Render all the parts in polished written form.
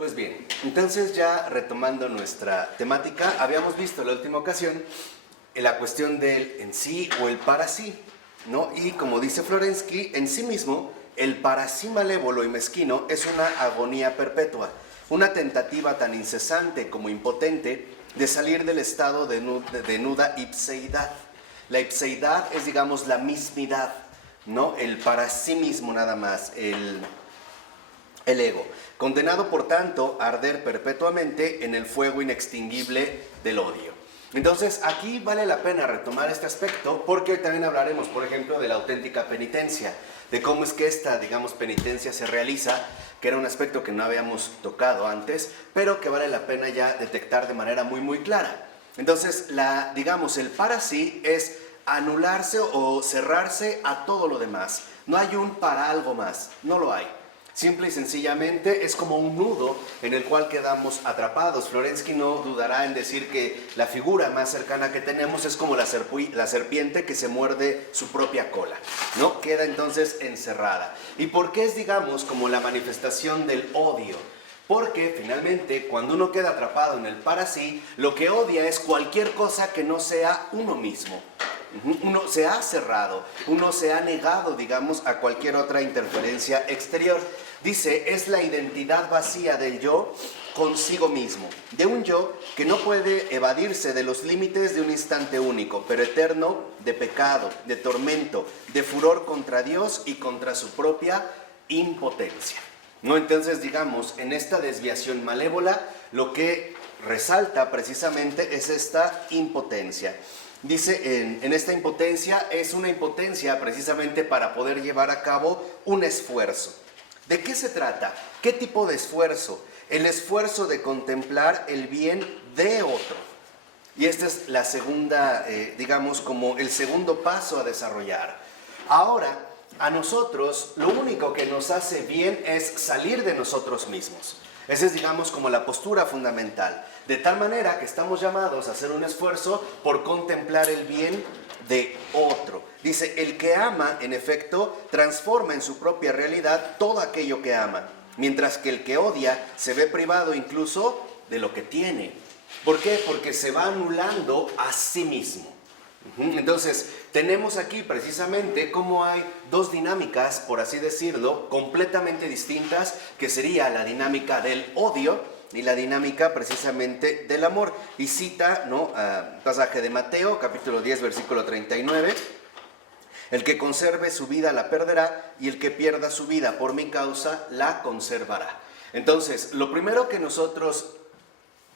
Pues bien, entonces ya retomando nuestra temática, habíamos visto en la última ocasión la cuestión del en sí o el para sí, ¿no? Y como dice Florensky, en sí mismo, el para sí malévolo y mezquino es una agonía perpetua, una tentativa tan incesante como impotente de salir del estado de nuda ipseidad. La ipseidad es, digamos, la mismidad, ¿no? El para sí mismo nada más, el ego, condenado por tanto a arder perpetuamente en el fuego inextinguible del odio. Entonces aquí vale la pena retomar este aspecto porque hoy también hablaremos, por ejemplo, de la auténtica penitencia, de cómo es que esta, digamos, penitencia se realiza, que era un aspecto que no habíamos tocado antes, pero que vale la pena ya detectar de manera muy clara. Entonces, digamos, el para sí es anularse o cerrarse a todo lo demás. No hay un para algo más, no lo hay. Simple y sencillamente es como un nudo en el cual quedamos atrapados. Florensky no dudará en decir que la figura más cercana que tenemos es como la serpiente que se muerde su propia cola, ¿no? Queda entonces encerrada. ¿Y por qué es, digamos, como la manifestación del odio? Porque finalmente cuando uno queda atrapado en el para sí, lo que odia es cualquier cosa que no sea uno mismo. Uno se ha cerrado, uno se ha negado, digamos, a cualquier otra interferencia exterior. Dice, es la identidad vacía del yo consigo mismo, de un yo que no puede evadirse de los límites de un instante único, pero eterno, de pecado, de tormento, de furor contra Dios y contra su propia impotencia. ¿No? Entonces, digamos, en esta desviación malévola, lo que resalta precisamente es esta impotencia. Dice, en esta impotencia, es una impotencia precisamente para poder llevar a cabo un esfuerzo. ¿De qué se trata? ¿Qué tipo de esfuerzo? El esfuerzo de contemplar el bien de otro. Y esta es la segunda, digamos, como el segundo paso a desarrollar. Ahora, a nosotros, lo único que nos hace bien es salir de nosotros mismos. Esa es, digamos, como la postura fundamental. De tal manera que estamos llamados a hacer un esfuerzo por contemplar el bien de otro. Dice, el que ama, en efecto, transforma en su propia realidad todo aquello que ama, mientras que el que odia se ve privado incluso de lo que tiene. ¿Por qué? Porque se va anulando a sí mismo. Entonces, tenemos aquí precisamente cómo hay dos dinámicas, por así decirlo, completamente distintas, que sería la dinámica del odio y la dinámica precisamente del amor. Y cita, ¿no?, pasaje de Mateo, capítulo 10, versículo 39. El que conserve su vida la perderá, y el que pierda su vida por mi causa la conservará. Entonces, lo primero que nosotros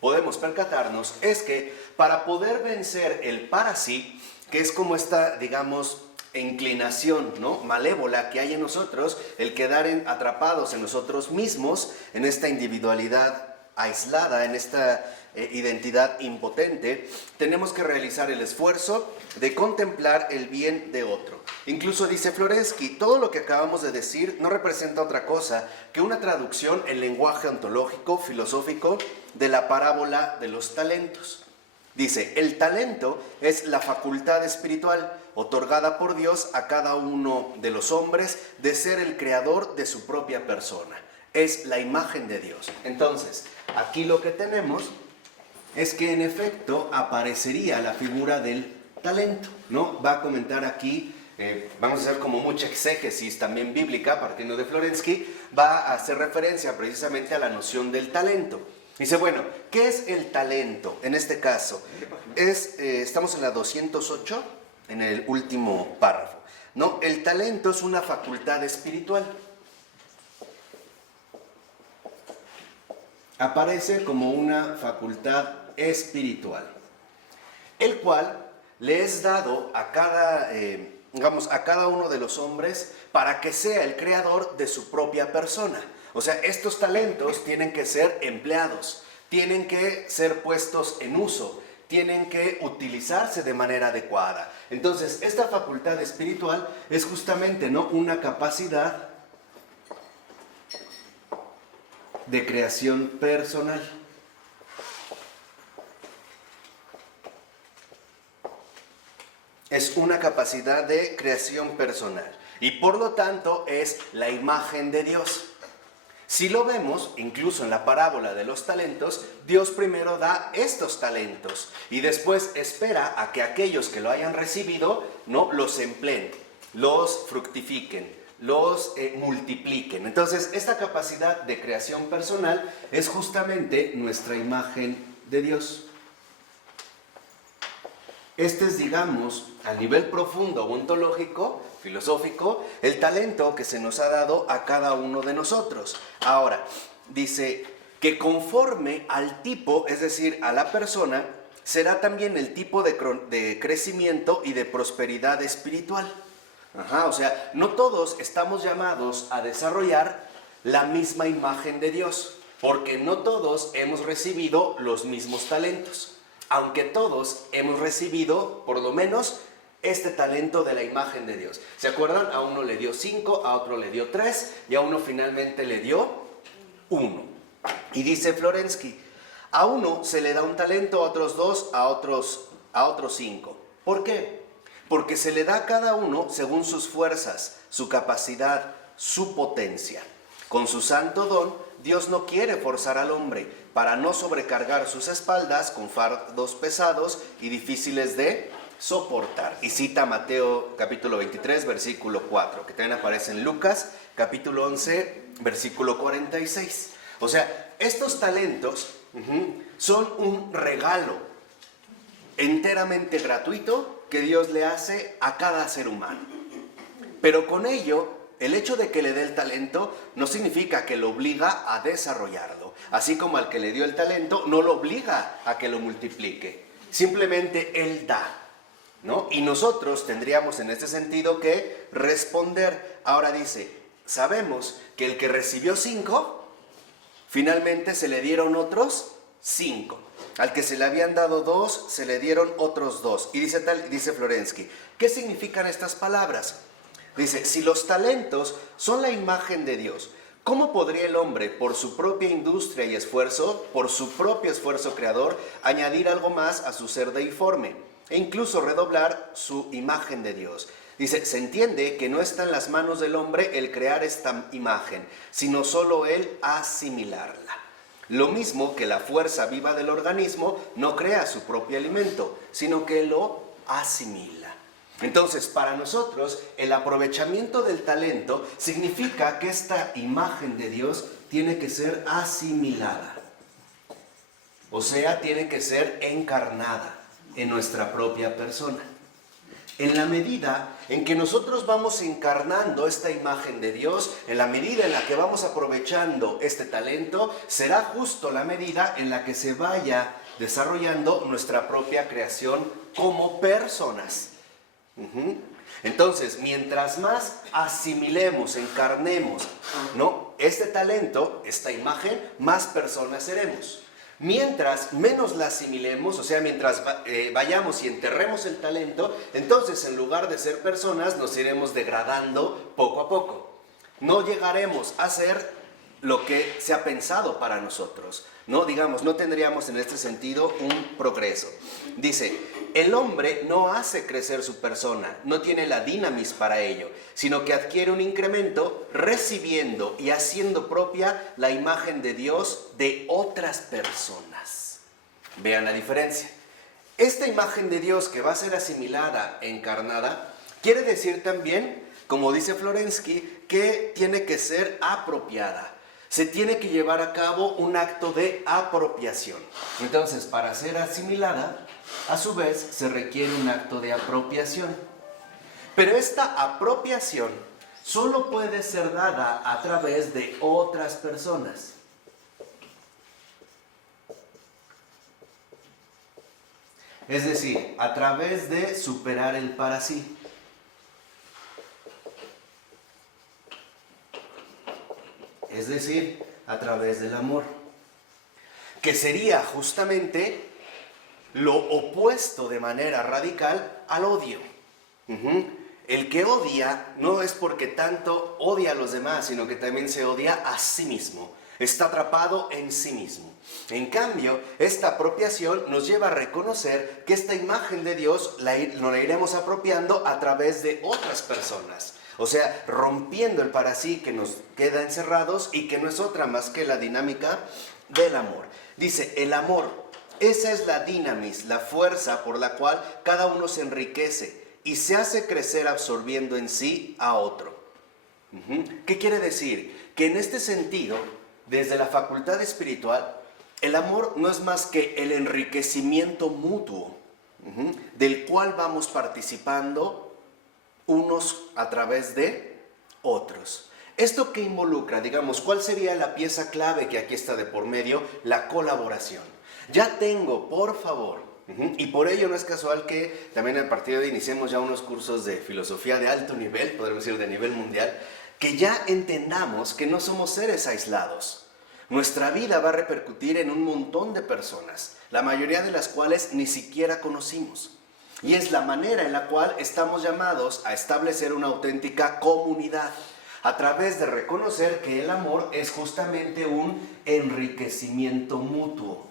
podemos percatarnos es que para poder vencer el para sí, que es como esta, digamos, inclinación, ¿no?, malévola que hay en nosotros, el quedar atrapados en nosotros mismos, en esta individualidad aislada, en esta identidad impotente, tenemos que realizar el esfuerzo de contemplar el bien de otro. Incluso dice Florensky, todo lo que acabamos de decir no representa otra cosa que una traducción en lenguaje ontológico, filosófico, de la parábola de los talentos. Dice, el talento es la facultad espiritual otorgada por Dios a cada uno de los hombres de ser el creador de su propia persona. Es la imagen de Dios. Entonces, aquí lo que tenemos es que en efecto aparecería la figura del talento, ¿no? Va a comentar aquí, vamos a hacer como mucha exégesis también bíblica, partiendo de Florensky, va a hacer referencia precisamente a la noción del talento. Dice, bueno, ¿qué es el talento en este caso? Estamos en la 208, en el último párrafo, ¿no? El talento es una facultad espiritual. Aparece como una facultad espiritual, el cual le es dado a cada, a cada uno de los hombres para que sea el creador de su propia persona. O sea, estos talentos tienen que ser empleados, tienen que ser puestos en uso, tienen que utilizarse de manera adecuada. Entonces, esta facultad espiritual es justamente, ¿no?, una capacidad de creación personal. Es una capacidad de creación personal y por lo tanto es la imagen de Dios. Si lo vemos, incluso en la parábola de los talentos, Dios primero da estos talentos y después espera a que aquellos que lo hayan recibido, ¿no?, los empleen, los fructifiquen, los multipliquen. Entonces, esta capacidad de creación personal es justamente nuestra imagen de Dios. Este es, digamos, a nivel profundo, ontológico, filosófico, el talento que se nos ha dado a cada uno de nosotros. Ahora, dice que conforme al tipo, es decir, a la persona, será también el tipo de crecimiento y de prosperidad espiritual. O sea, no todos estamos llamados a desarrollar la misma imagen de Dios, porque no todos hemos recibido los mismos talentos, aunque todos hemos recibido, por lo menos, este talento de la imagen de Dios. ¿Se acuerdan? A uno le dio 5, a otro le dio 3 y a uno finalmente le dio 1. Y dice Florensky, a uno se le da un talento, a otros 2, a otros 5. ¿Por qué? Porque se le da a cada uno según sus fuerzas, su capacidad, su potencia. Con su santo don, Dios no quiere forzar al hombre para no sobrecargar sus espaldas con fardos pesados y difíciles de soportar. Y cita Mateo capítulo 23, versículo 4, que también aparece en Lucas capítulo 11, versículo 46. O sea, estos talentos son un regalo enteramente gratuito que Dios le hace a cada ser humano. Pero con ello, el hecho de que le dé el talento no significa que lo obliga a desarrollarlo. Así como al que le dio el talento no lo obliga a que lo multiplique. Simplemente Él da, ¿no? Y nosotros tendríamos en este sentido que responder. Ahora dice, sabemos que el que recibió 5, finalmente se le dieron otros 5. Al que se le habían dado 2, se le dieron otros 2. Y dice Florensky, ¿qué significan estas palabras? Dice, si los talentos son la imagen de Dios, ¿cómo podría el hombre, por su propia industria y esfuerzo, por su propio esfuerzo creador, añadir algo más a su ser deiforme e incluso redoblar su imagen de Dios? Dice, se entiende que no está en las manos del hombre el crear esta imagen, sino solo él asimilarla. Lo mismo que la fuerza viva del organismo no crea su propio alimento, sino que lo asimila. Entonces, para nosotros, el aprovechamiento del talento significa que esta imagen de Dios tiene que ser asimilada. O sea, tiene que ser encarnada en nuestra propia persona. En la medida en que nosotros vamos encarnando esta imagen de Dios, en la medida en la que vamos aprovechando este talento, será justo la medida en la que se vaya desarrollando nuestra propia creación como personas. Entonces, mientras más asimilemos, encarnemos, ¿no?, este talento, esta imagen, más personas seremos. Mientras menos la asimilemos, o sea, mientras vayamos y enterremos el talento, entonces en lugar de ser personas nos iremos degradando poco a poco. No llegaremos a ser lo que se ha pensado para nosotros, ¿no? Digamos, no tendríamos en este sentido un progreso. Dice, el hombre no hace crecer su persona, no tiene la dinamis para ello, sino que adquiere un incremento recibiendo y haciendo propia la imagen de Dios de otras personas. Vean la diferencia. Esta imagen de Dios que va a ser asimilada, encarnada, quiere decir también, como dice Florensky, que tiene que ser apropiada. Se tiene que llevar a cabo un acto de apropiación. Entonces, para ser asimilada, a su vez, se requiere un acto de apropiación. Pero esta apropiación solo puede ser dada a través de otras personas. Es decir, a través de superar el para sí. Es decir, a través del amor, que sería justamente lo opuesto de manera radical al odio. El que odia no es porque tanto odia a los demás, sino que también se odia a sí mismo, está atrapado en sí mismo. En cambio, esta apropiación nos lleva a reconocer que esta imagen de Dios nos la iremos apropiando a través de otras personas. O sea, rompiendo el para sí que nos queda encerrados y que no es otra más que la dinámica del amor. Dice, el amor, esa es la dinamis, la fuerza por la cual cada uno se enriquece y se hace crecer absorbiendo en sí a otro. ¿Qué quiere decir? Que en este sentido, desde la facultad espiritual, el amor no es más que el enriquecimiento mutuo, del cual vamos participando unos a través de otros. ¿Esto qué involucra? Digamos, ¿cuál sería la pieza clave que aquí está de por medio? La colaboración. Ya tengo, por favor, y por ello no es casual que también a partir de hoy iniciemos ya unos cursos de filosofía de alto nivel, podríamos decir de nivel mundial, que ya entendamos que no somos seres aislados. Nuestra vida va a repercutir en un montón de personas, la mayoría de las cuales ni siquiera conocimos. Y es la manera en la cual estamos llamados a establecer una auténtica comunidad, a través de reconocer que el amor es justamente un enriquecimiento mutuo.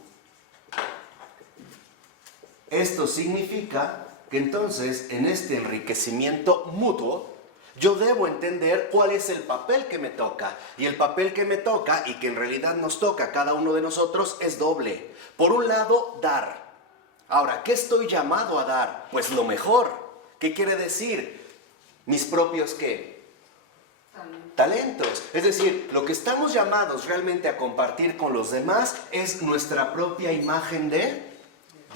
Esto significa que entonces en este enriquecimiento mutuo yo debo entender cuál es el papel que me toca. Y el papel que me toca y que en realidad nos toca a cada uno de nosotros es doble. Por un lado, dar. Ahora, ¿qué estoy llamado a dar? Pues lo mejor. ¿Qué quiere decir? Mis propios ¿qué? Talentos. Es decir, lo que estamos llamados realmente a compartir con los demás es nuestra propia imagen de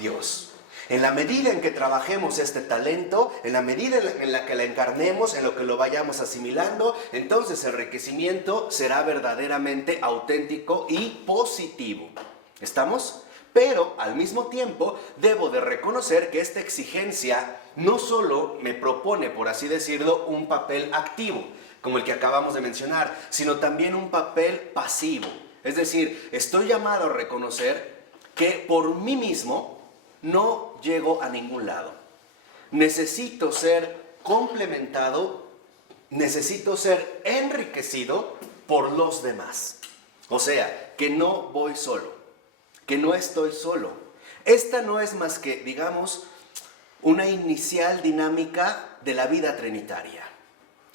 Dios. En la medida en que trabajemos este talento, en la medida en la que la encarnemos, en lo que lo vayamos asimilando, entonces el enriquecimiento será verdaderamente auténtico y positivo. ¿Estamos? Pero al mismo tiempo debo de reconocer que esta exigencia no solo me propone, por así decirlo, un papel activo, como el que acabamos de mencionar, sino también un papel pasivo. Es decir, estoy llamado a reconocer que por mí mismo no llego a ningún lado. Necesito ser complementado, necesito ser enriquecido por los demás. O sea, que no voy solo, que no estoy solo. Esta no es más que, digamos, una inicial dinámica de la vida trinitaria.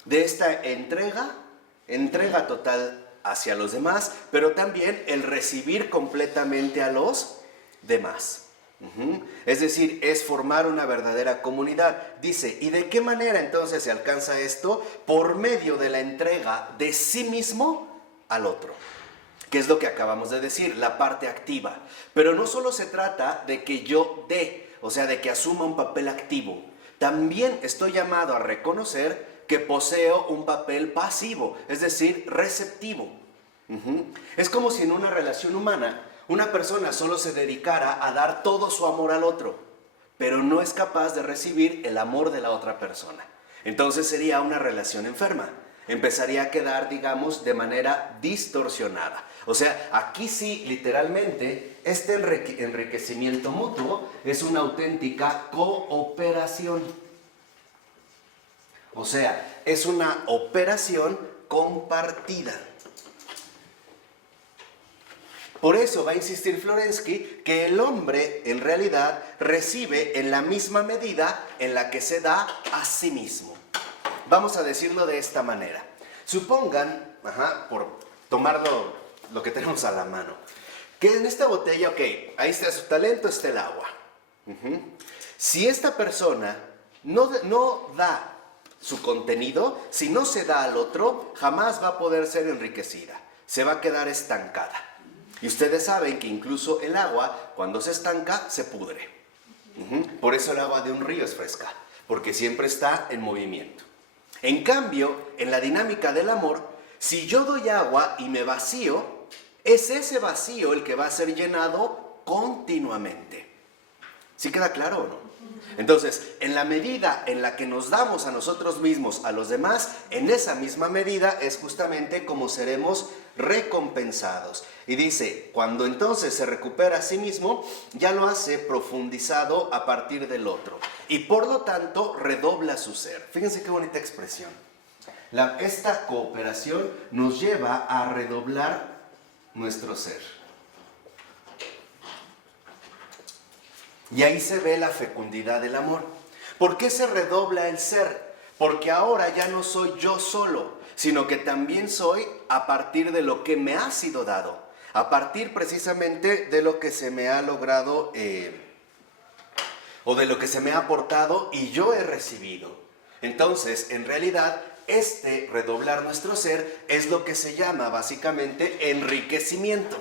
De esta entrega total hacia los demás, pero también el recibir completamente a los demás. Es decir, es formar una verdadera comunidad. Dice, ¿y de qué manera entonces se alcanza esto? Por medio de la entrega de sí mismo al otro, que es lo que acabamos de decir, la parte activa. Pero no solo se trata de que yo dé, o sea, de que asuma un papel activo. También estoy llamado a reconocer que poseo un papel pasivo, es decir, receptivo. Es como si en una relación humana una persona solo se dedicara a dar todo su amor al otro, pero no es capaz de recibir el amor de la otra persona. Entonces sería una relación enferma. Empezaría a quedar, digamos, de manera distorsionada. O sea, aquí sí, literalmente, este enriquecimiento mutuo es una auténtica cooperación. O sea, es una operación compartida. Por eso va a insistir Florensky que el hombre en realidad recibe en la misma medida en la que se da a sí mismo. Vamos a decirlo de esta manera. Supongan, por tomarlo lo que tenemos a la mano, que en esta botella, ok, ahí está su talento, está el agua. Si esta persona no da su contenido, si no se da al otro, jamás va a poder ser enriquecida. Se va a quedar estancada. Y ustedes saben que incluso el agua, cuando se estanca, se pudre. Por eso el agua de un río es fresca, porque siempre está en movimiento. En cambio, en la dinámica del amor, si yo doy agua y me vacío, es ese vacío el que va a ser llenado continuamente. ¿Sí queda claro o no? Entonces, en la medida en la que nos damos a nosotros mismos, a los demás, en esa misma medida es justamente como seremos recompensados. Y dice, cuando entonces se recupera a sí mismo, ya lo hace profundizado a partir del otro. Y por lo tanto, redobla su ser. Fíjense qué bonita expresión. Esta cooperación nos lleva a redoblar nuestro ser. Y ahí se ve la fecundidad del amor. ¿Por qué se redobla el ser? porque ahora ya no soy yo solo, sino que también soy a partir de lo que me ha sido dado, a partir precisamente de lo que se me ha logrado o de lo que se me ha aportado y yo he recibido. Entonces, en realidad, este redoblar nuestro ser es lo que se llama básicamente enriquecimiento.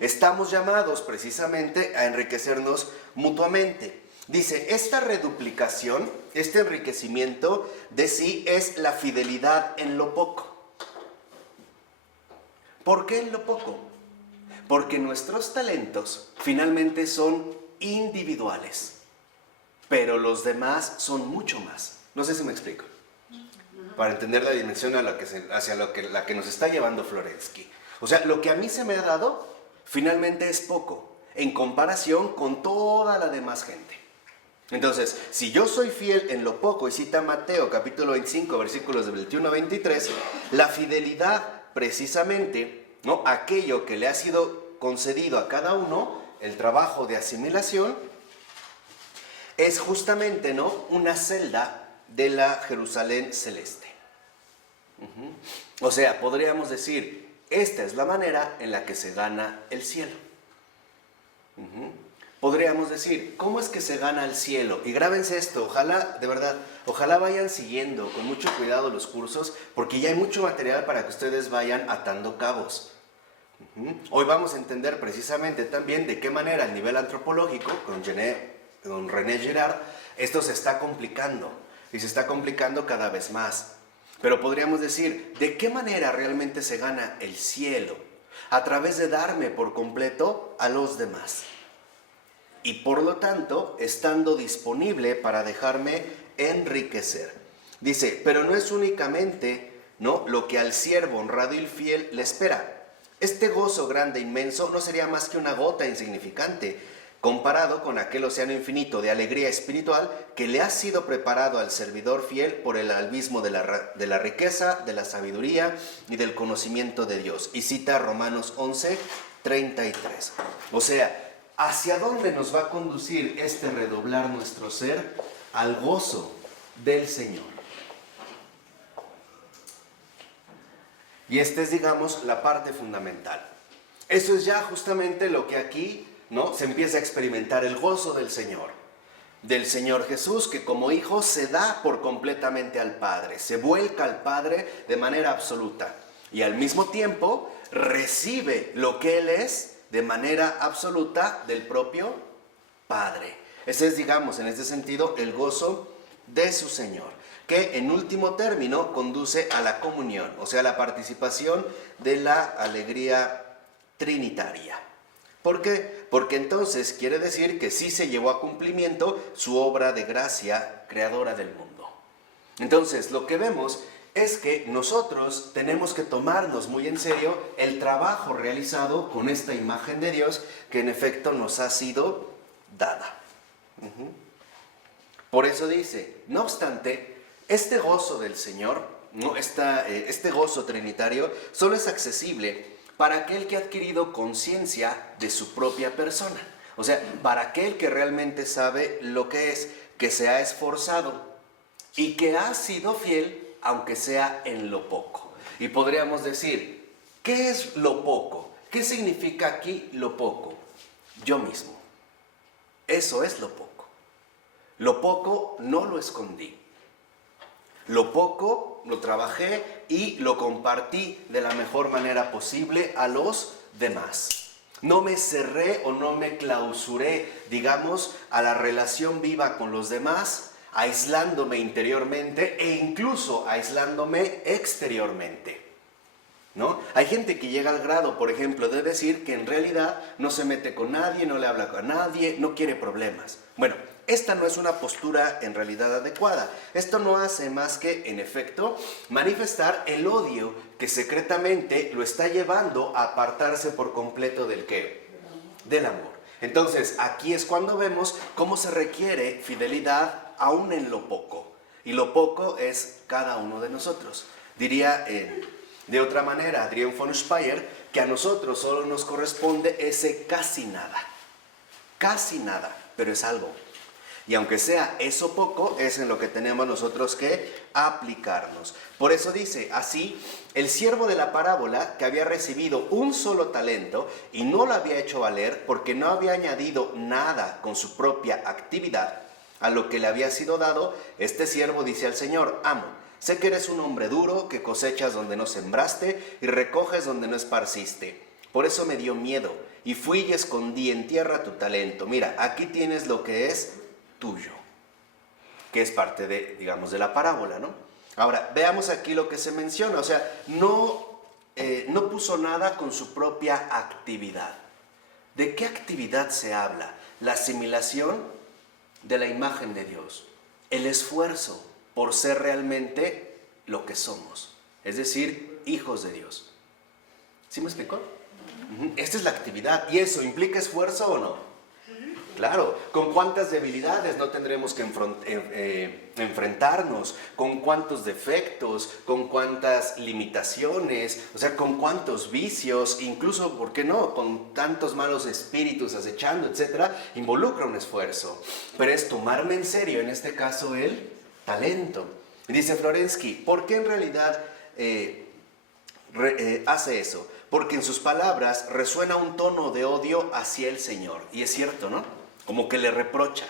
Estamos llamados precisamente a enriquecernos mutuamente. Dice, esta reduplicación, este enriquecimiento de sí es la fidelidad en lo poco. ¿Por qué en lo poco? Porque nuestros talentos finalmente son individuales, pero los demás son mucho más. No sé si me explico. Para entender la dimensión hacia la que nos está llevando Florensky. O sea, lo que a mí se me ha dado finalmente es poco en comparación con toda la demás gente. Entonces, si yo soy fiel en lo poco, y cita Mateo capítulo 25, versículos de 21 a 23, la fidelidad precisamente, ¿no?, aquello que le ha sido concedido a cada uno, el trabajo de asimilación, es justamente, ¿no?, una celda de la Jerusalén celeste. O sea, podríamos decir, esta es la manera en la que se gana el cielo. Podríamos decir, ¿cómo es que se gana el cielo? Y grábense esto, ojalá, de verdad, ojalá vayan siguiendo con mucho cuidado los cursos, porque ya hay mucho material para que ustedes vayan atando cabos. Hoy vamos a entender precisamente también de qué manera a nivel antropológico, con René Girard, esto se está complicando, y se está complicando cada vez más. Pero podríamos decir, ¿de qué manera realmente se gana el cielo? A través de darme por completo a los demás. Y por lo tanto, estando disponible para dejarme enriquecer. Dice, pero no es únicamente, ¿no?, lo que al siervo honrado y fiel le espera. Este gozo grande e inmenso no sería más que una gota insignificante, comparado con aquel océano infinito de alegría espiritual que le ha sido preparado al servidor fiel por el abismo de la riqueza, de la sabiduría y del conocimiento de Dios. Y cita Romanos 11, 33. O sea, ¿hacia dónde nos va a conducir este redoblar nuestro ser? Al gozo del Señor. Y esta es, digamos, la parte fundamental. Eso es ya justamente lo que aquí, ¿no?, se empieza a experimentar, el gozo del Señor Jesús, que como hijo se da por completamente al Padre, se vuelca al Padre de manera absoluta y al mismo tiempo recibe lo que Él es de manera absoluta del propio Padre. Ese es, digamos, en este sentido, el gozo de su Señor, que en último término conduce a la comunión, o sea, la participación de la alegría trinitaria. ¿Por qué? Porque entonces quiere decir que sí se llevó a cumplimiento su obra de gracia creadora del mundo. Entonces, lo que vemos es que nosotros tenemos que tomarnos muy en serio el trabajo realizado con esta imagen de Dios que en efecto nos ha sido dada. Por eso dice, no obstante, este gozo del Señor, ¿no?, este gozo trinitario solo es accesible para aquel que ha adquirido conciencia de su propia persona. O sea, para aquel que realmente sabe lo que es, que se ha esforzado y que ha sido fiel, aunque sea en lo poco. Y podríamos decir, ¿qué es lo poco? ¿Qué significa aquí lo poco? Yo mismo. Eso es lo poco. Lo poco no lo escondí. Lo poco lo trabajé y lo compartí de la mejor manera posible a los demás. No me cerré o no me clausuré, digamos, a la relación viva con los demás, aislándome interiormente e incluso aislándome exteriormente, ¿no? Hay gente que llega al grado, por ejemplo, de decir que en realidad no se mete con nadie, no le habla con nadie, no quiere problemas. Bueno, esta no es una postura en realidad adecuada. Esto no hace más que, en efecto, manifestar el odio que secretamente lo está llevando a apartarse por completo ¿del qué? Del amor. Entonces, aquí es cuando vemos cómo se requiere fidelidad aún en lo poco. Y lo poco es cada uno de nosotros. Diría de otra manera Adrián von Speyer que a nosotros solo nos corresponde ese casi nada. Casi nada, pero es algo. Y aunque sea eso poco, es en lo que tenemos nosotros que aplicarnos. Por eso dice, así, el siervo de la parábola que había recibido un solo talento y no lo había hecho valer porque no había añadido nada con su propia actividad a lo que le había sido dado, este siervo dice al Señor, amo, sé que eres un hombre duro, que cosechas donde no sembraste y recoges donde no esparciste. Por eso me dio miedo y fui y escondí en tierra tu talento. Mira, aquí tienes lo que es tuyo, que es parte de, digamos, de la parábola, ¿no? Ahora, veamos aquí lo que se menciona, o sea, no puso nada con su propia actividad. ¿De qué actividad se habla? La asimilación de la imagen de Dios, el esfuerzo por ser realmente lo que somos, es decir, hijos de Dios. ¿Sí me explicó? Esta es la actividad, ¿y eso implica esfuerzo o no? Claro, ¿con cuántas debilidades no tendremos que enfrentarnos? ¿Con cuántos defectos? ¿Con cuántas limitaciones? O sea, ¿con cuántos vicios? Incluso, ¿por qué no? Con tantos malos espíritus acechando, etcétera, involucra un esfuerzo. Pero es tomarme en serio, en este caso, el talento. Dice Florensky, ¿por qué en realidad hace eso? Porque en sus palabras resuena un tono de odio hacia el Señor. Y es cierto, ¿no? Como que le reprocha,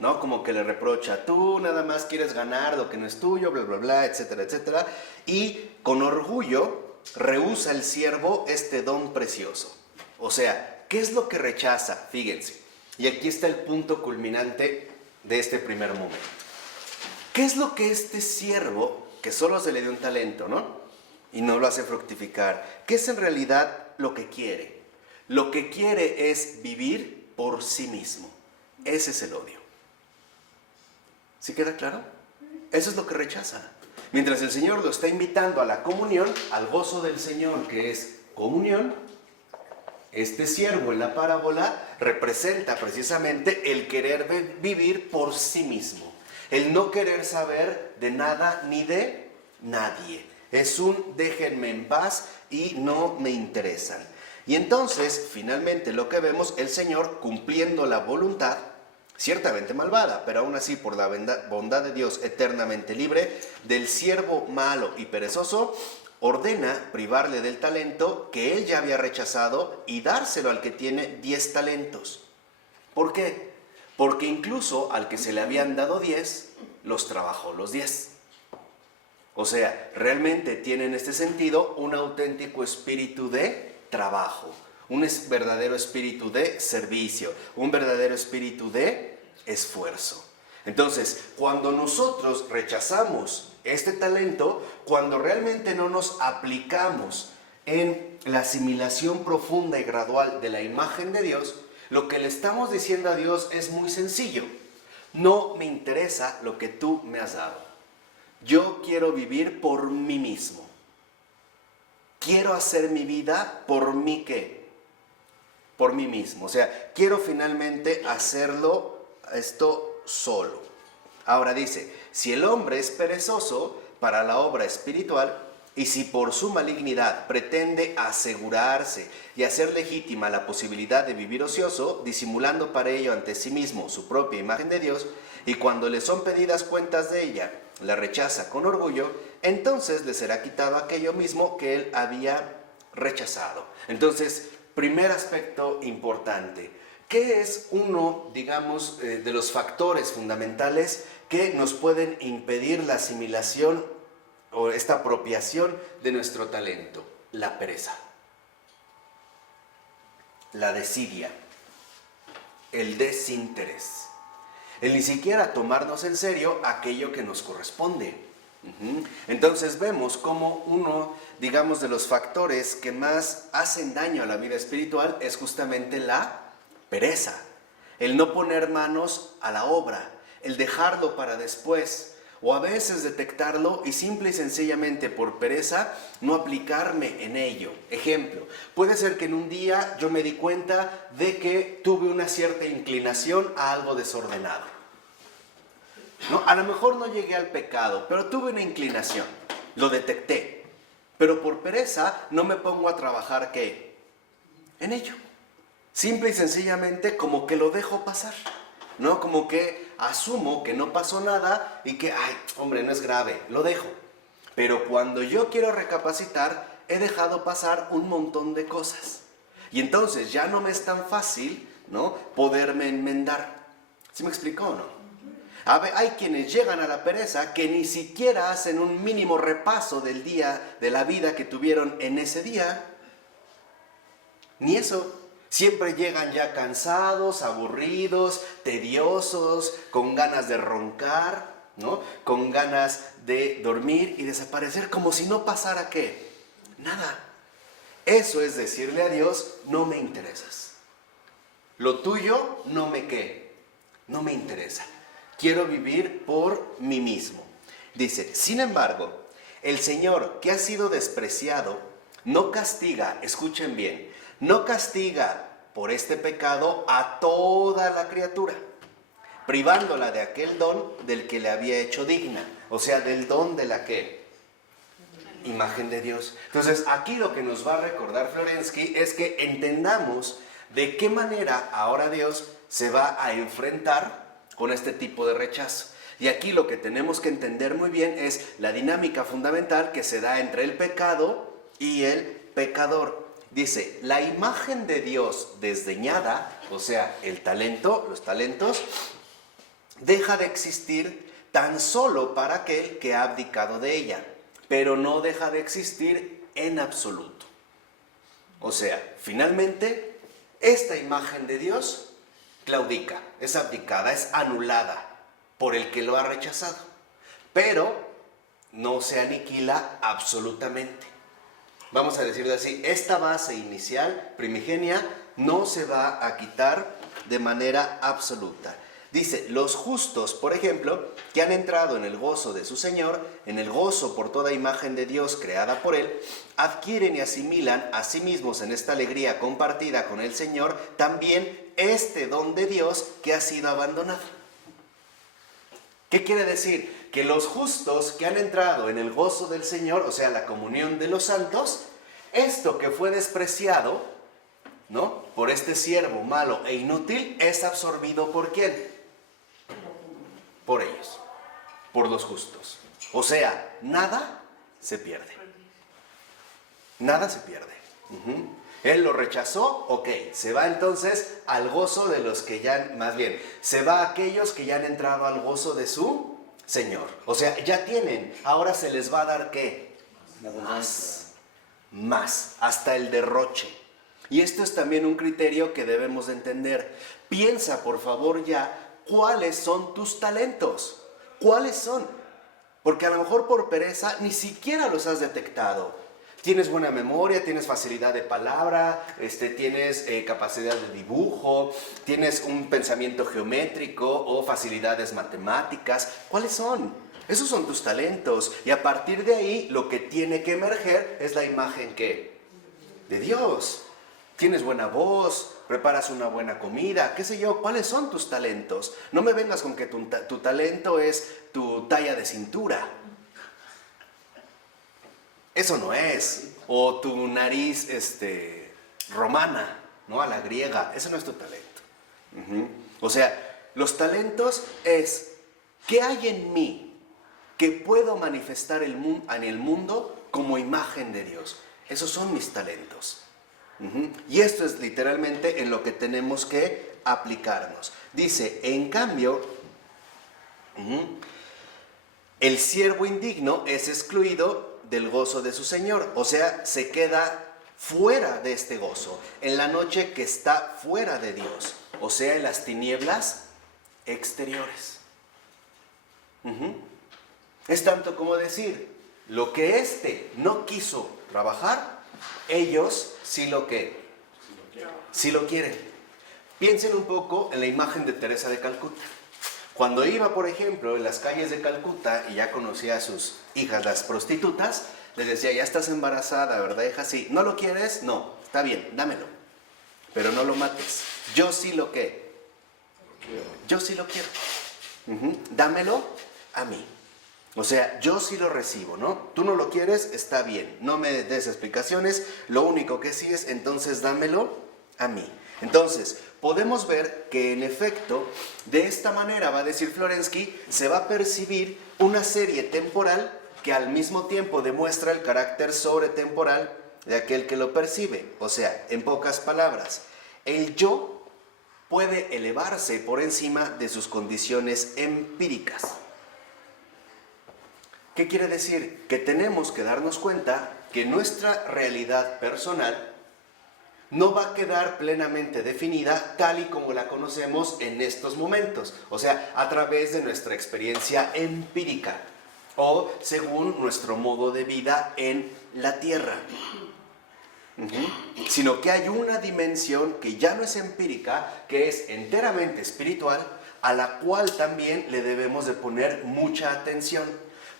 ¿no? Como que le reprocha, tú nada más quieres ganar lo que no es tuyo, bla, bla, bla, etcétera, etcétera. Y con orgullo rehúsa el siervo este don precioso. O sea, ¿qué es lo que rechaza? Fíjense. Y aquí está el punto culminante de este primer momento. ¿Qué es lo que este siervo, que solo se le dio un talento, ¿no? Y no lo hace fructificar, ¿qué es en realidad lo que quiere? Lo que quiere es vivir por sí mismo. Ese es el odio. ¿Sí queda claro? Eso es lo que rechaza. Mientras el Señor lo está invitando a la comunión, al gozo del Señor, que es comunión, este siervo en la parábola representa precisamente el querer vivir por sí mismo. El no querer saber de nada ni de nadie. Es un déjenme en paz y no me interesan. Y entonces, finalmente lo que vemos, el Señor cumpliendo la voluntad, ciertamente malvada, pero aún así por la bondad de Dios eternamente libre, del siervo malo y perezoso, ordena privarle del talento que él ya había rechazado y dárselo al que tiene 10 talentos. ¿Por qué? Porque incluso al que se le habían dado 10, los trabajó los 10. O sea, realmente tiene en este sentido un auténtico espíritu de trabajo, un verdadero espíritu de servicio, un verdadero espíritu de esfuerzo. Entonces, cuando nosotros rechazamos este talento, cuando realmente no nos aplicamos en la asimilación profunda y gradual de la imagen de Dios, lo que le estamos diciendo a Dios es muy sencillo. No me interesa lo que tú me has dado. Yo quiero vivir por mí mismo. Quiero hacer mi vida por mí, ¿qué? Por mí mismo. O sea, quiero finalmente hacerlo esto solo. Ahora dice, si el hombre es perezoso para la obra espiritual, y si por su malignidad pretende asegurarse y hacer legítima la posibilidad de vivir ocioso, disimulando para ello ante sí mismo su propia imagen de Dios, y cuando le son pedidas cuentas de ella, la rechaza con orgullo, entonces le será quitado aquello mismo que él había rechazado. Entonces, primer aspecto importante. ¿Qué es uno, digamos, de los factores fundamentales que nos pueden impedir la asimilación o esta apropiación de nuestro talento? La pereza, la desidia, el desinterés, el ni siquiera tomarnos en serio aquello que nos corresponde. Entonces vemos como uno, digamos, de los factores que más hacen daño a la vida espiritual es justamente la pereza, el no poner manos a la obra, el dejarlo para después, o a veces detectarlo y simple y sencillamente por pereza no aplicarme en ello. Ejemplo, puede ser que en un día yo me di cuenta de que tuve una cierta inclinación a algo desordenado, ¿no? A lo mejor no llegué al pecado, pero tuve una inclinación, lo detecté, pero por pereza no me pongo a trabajar, ¿qué? En ello. Simple y sencillamente como que lo dejo pasar. ¿no? Como que asumo que no pasó nada y que, ay, hombre, no es grave, lo dejo. Pero cuando yo quiero recapacitar, he dejado pasar un montón de cosas. Y entonces ya no me es tan fácil, ¿no?, poderme enmendar. ¿Sí me explicó o no? Hay quienes llegan a la pereza que ni siquiera hacen un mínimo repaso del día, de la vida que tuvieron en ese día. Ni eso. Siempre llegan ya cansados, aburridos, tediosos, con ganas de roncar, ¿no?, con ganas de dormir y desaparecer como si no pasara ¿qué? Nada. Eso es decirle a Dios, no me interesas. Lo tuyo no me ¿qué? No me interesa. Quiero vivir por mí mismo. Dice, sin embargo, el Señor que ha sido despreciado no castiga, escuchen bien, no castiga por este pecado a toda la criatura, privándola de aquel don del que le había hecho digna, o sea, del don de la ¿qué? Imagen de Dios. Entonces, aquí lo que nos va a recordar Florensky es que entendamos de qué manera ahora Dios se va a enfrentar con este tipo de rechazo. Y aquí lo que tenemos que entender muy bien es la dinámica fundamental que se da entre el pecado y el pecador. Dice, la imagen de Dios desdeñada, o sea, el talento, los talentos, deja de existir tan solo para aquel que ha abdicado de ella, pero no deja de existir en absoluto. O sea, finalmente, esta imagen de Dios claudica, es abdicada, es anulada por el que lo ha rechazado, pero no se aniquila absolutamente. Vamos a decirlo así, esta base inicial, primigenia, no se va a quitar de manera absoluta. Dice, los justos, por ejemplo, que han entrado en el gozo de su Señor, en el gozo por toda imagen de Dios creada por Él, adquieren y asimilan a sí mismos en esta alegría compartida con el Señor también este don de Dios que ha sido abandonado. ¿Qué quiere decir? Que los justos que han entrado en el gozo del Señor, o sea, la comunión de los santos, esto que fue despreciado, ¿no?, por este siervo malo e inútil, es absorbido ¿por quién? Por ellos, por los justos. O sea, nada se pierde. Nada se pierde. Él lo rechazó, ok, se va entonces al gozo de los que ya, más bien, se va a aquellos que ya han entrado al gozo de su Señor. O sea, ya tienen, ahora se les va a dar ¿qué? Más, hasta el derroche. Y esto es también un criterio que debemos de entender. Piensa, por favor, ya, ¿cuáles son tus talentos? ¿Cuáles son? Porque a lo mejor por pereza ni siquiera los has detectado. Tienes buena memoria, tienes facilidad de palabra, tienes capacidad de dibujo, tienes un pensamiento geométrico o facilidades matemáticas. ¿Cuáles son? Esos son tus talentos. Y a partir de ahí, lo que tiene que emerger es la imagen ¿qué? De Dios. Tienes buena voz, preparas una buena comida, qué sé yo, ¿cuáles son tus talentos? No me vengas con que tu talento es tu talla de cintura. Eso no es. O tu nariz romana, ¿no?, a la griega. Eso no es tu talento. O sea, los talentos es ¿qué hay en mí que puedo manifestar en el mundo como imagen de Dios? Esos son mis talentos. Y esto es literalmente en lo que tenemos que aplicarnos. Dice, en cambio, el siervo indigno es excluido del gozo de su Señor, o sea, se queda fuera de este gozo, en la noche que está fuera de Dios, o sea, en las tinieblas exteriores. Es tanto como decir, lo que no quiso trabajar, ellos sí lo quieren. Piensen un poco en la imagen de Teresa de Calcuta. Cuando iba, por ejemplo, en las calles de Calcuta y ya conocía a sus hijas, las prostitutas, les decía, ya estás embarazada, ¿verdad, hija? Sí. ¿No lo quieres? No. Está bien, dámelo. Pero no lo mates. Yo sí lo Yo sí lo quiero. Dámelo a mí. O sea, yo sí lo recibo, ¿no? Tú no lo quieres, está bien. No me des explicaciones. Lo único que sí es, entonces dámelo a mí. Entonces, podemos ver que en efecto, de esta manera, va a decir Florensky, se va a percibir una serie temporal que al mismo tiempo demuestra el carácter sobretemporal de aquel que lo percibe. O sea, en pocas palabras, el yo puede elevarse por encima de sus condiciones empíricas. ¿Qué quiere decir? Que tenemos que darnos cuenta que nuestra realidad personal no va a quedar plenamente definida tal y como la conocemos en estos momentos, o sea, a través de nuestra experiencia empírica o según nuestro modo de vida en la Tierra. Sino que hay una dimensión que ya no es empírica, que es enteramente espiritual, a la cual también le debemos de poner mucha atención,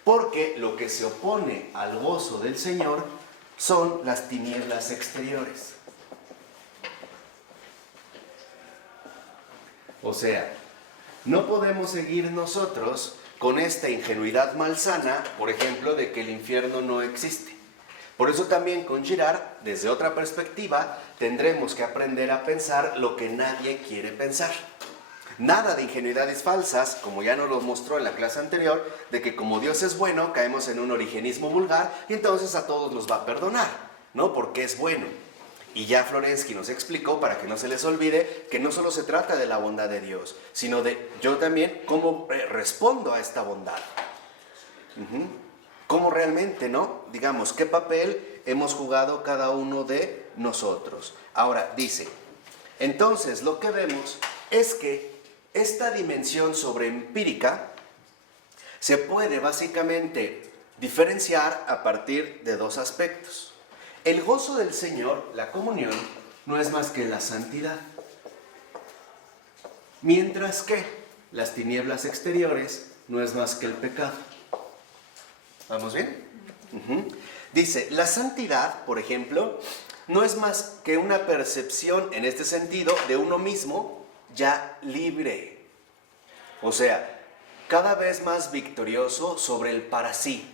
porque lo que se opone al gozo del Señor son las tinieblas exteriores. O sea, no podemos seguir nosotros con esta ingenuidad malsana, por ejemplo, de que el infierno no existe. Por eso también con Girard, desde otra perspectiva, tendremos que aprender a pensar lo que nadie quiere pensar. Nada de ingenuidades falsas, como ya nos lo mostró en la clase anterior, de que como Dios es bueno, caemos en un origenismo vulgar y entonces a todos nos va a perdonar, ¿no? Porque es bueno. Y ya Florensky nos explicó, para que no se les olvide, que no solo se trata de la bondad de Dios, sino de yo también cómo respondo a esta bondad. Cómo realmente, ¿no? Digamos, qué papel hemos jugado cada uno de nosotros. Ahora, dice, entonces lo que vemos es que esta dimensión sobreempírica se puede básicamente diferenciar a partir de dos aspectos. El gozo del Señor, la comunión, no es más que la santidad. Mientras que las tinieblas exteriores no es más que el pecado. ¿Vamos bien? Dice, la santidad, por ejemplo, no es más que una percepción en este sentido de uno mismo ya libre. O sea, cada vez más victorioso sobre el para sí,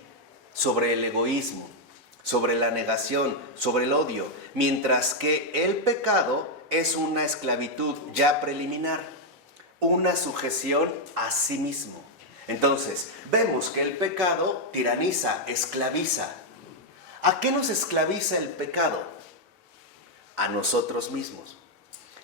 sobre el egoísmo, sobre la negación, sobre el odio, mientras que el pecado es una esclavitud ya preliminar, una sujeción a sí mismo. Entonces, vemos que el pecado tiraniza, esclaviza. ¿A qué nos esclaviza el pecado? A nosotros mismos.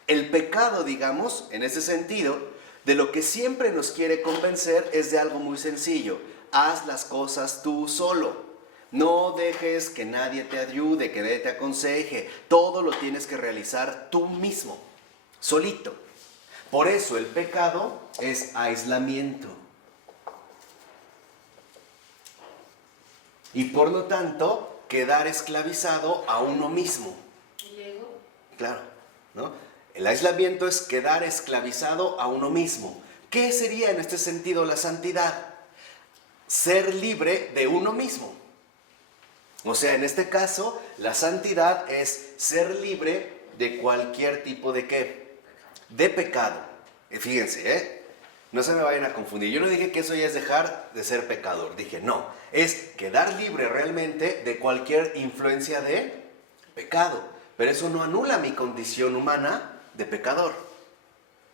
El pecado, digamos, en ese sentido, de lo que siempre nos quiere convencer es de algo muy sencillo. Haz las cosas tú solo. No dejes que nadie te ayude, que nadie te aconseje. Todo lo tienes que realizar tú mismo, solito. Por eso el pecado es aislamiento. Y por lo tanto, quedar esclavizado a uno mismo. ¿El ego? Claro, ¿no? El aislamiento es quedar esclavizado a uno mismo. ¿Qué sería en este sentido la santidad? Ser libre de uno mismo. O sea, en este caso, la santidad es ser libre de cualquier tipo de ¿qué? De pecado. Fíjense, no se me vayan a confundir. Yo no dije que eso ya es dejar de ser pecador. Dije, no, es quedar libre realmente de cualquier influencia de pecado. Pero eso no anula mi condición humana de pecador.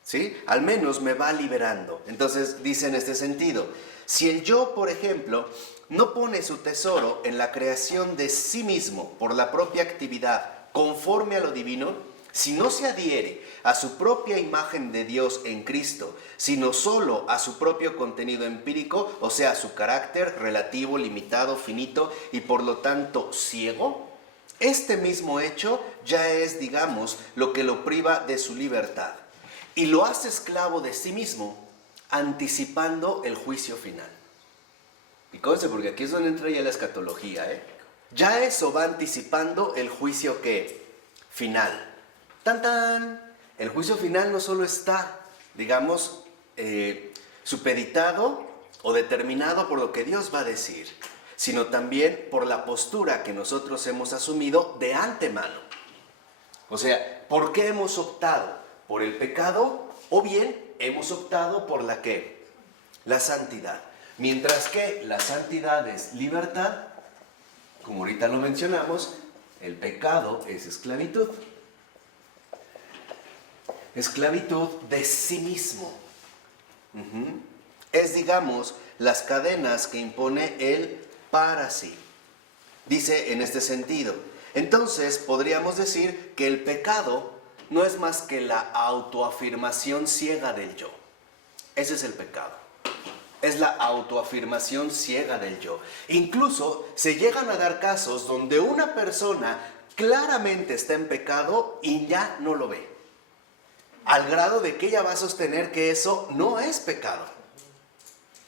¿Sí? Al menos me va liberando. Entonces dice en este sentido, si el yo, por ejemplo, no pone su tesoro en la creación de sí mismo por la propia actividad conforme a lo divino, si no se adhiere a su propia imagen de Dios en Cristo, sino solo a su propio contenido empírico, o sea, su carácter relativo, limitado, finito y por lo tanto ciego, este mismo hecho ya es, digamos, lo que lo priva de su libertad y lo hace esclavo de sí mismo, anticipando el juicio final. Y cónse, porque aquí es donde entra ya la escatología, Ya eso va anticipando el juicio ¿qué? Final. ¡Tan, tan! El juicio final no solo está, digamos, supeditado o determinado por lo que Dios va a decir, sino también por la postura que nosotros hemos asumido de antemano. O sea, ¿por qué hemos optado? ¿Por el pecado o bien hemos optado por la ¿qué? La santidad? Mientras que la santidad es libertad, como ahorita lo mencionamos, el pecado es esclavitud. esclavitud de sí mismo. Es, digamos, las cadenas que impone el para sí. Dice en este sentido. Entonces, podríamos decir que el pecado no es más que la autoafirmación ciega del yo. Ese es el pecado. Es la autoafirmación ciega del yo. Incluso se llegan a dar casos donde una persona claramente está en pecado y ya no lo ve. Al grado de que ella va a sostener que eso no es pecado.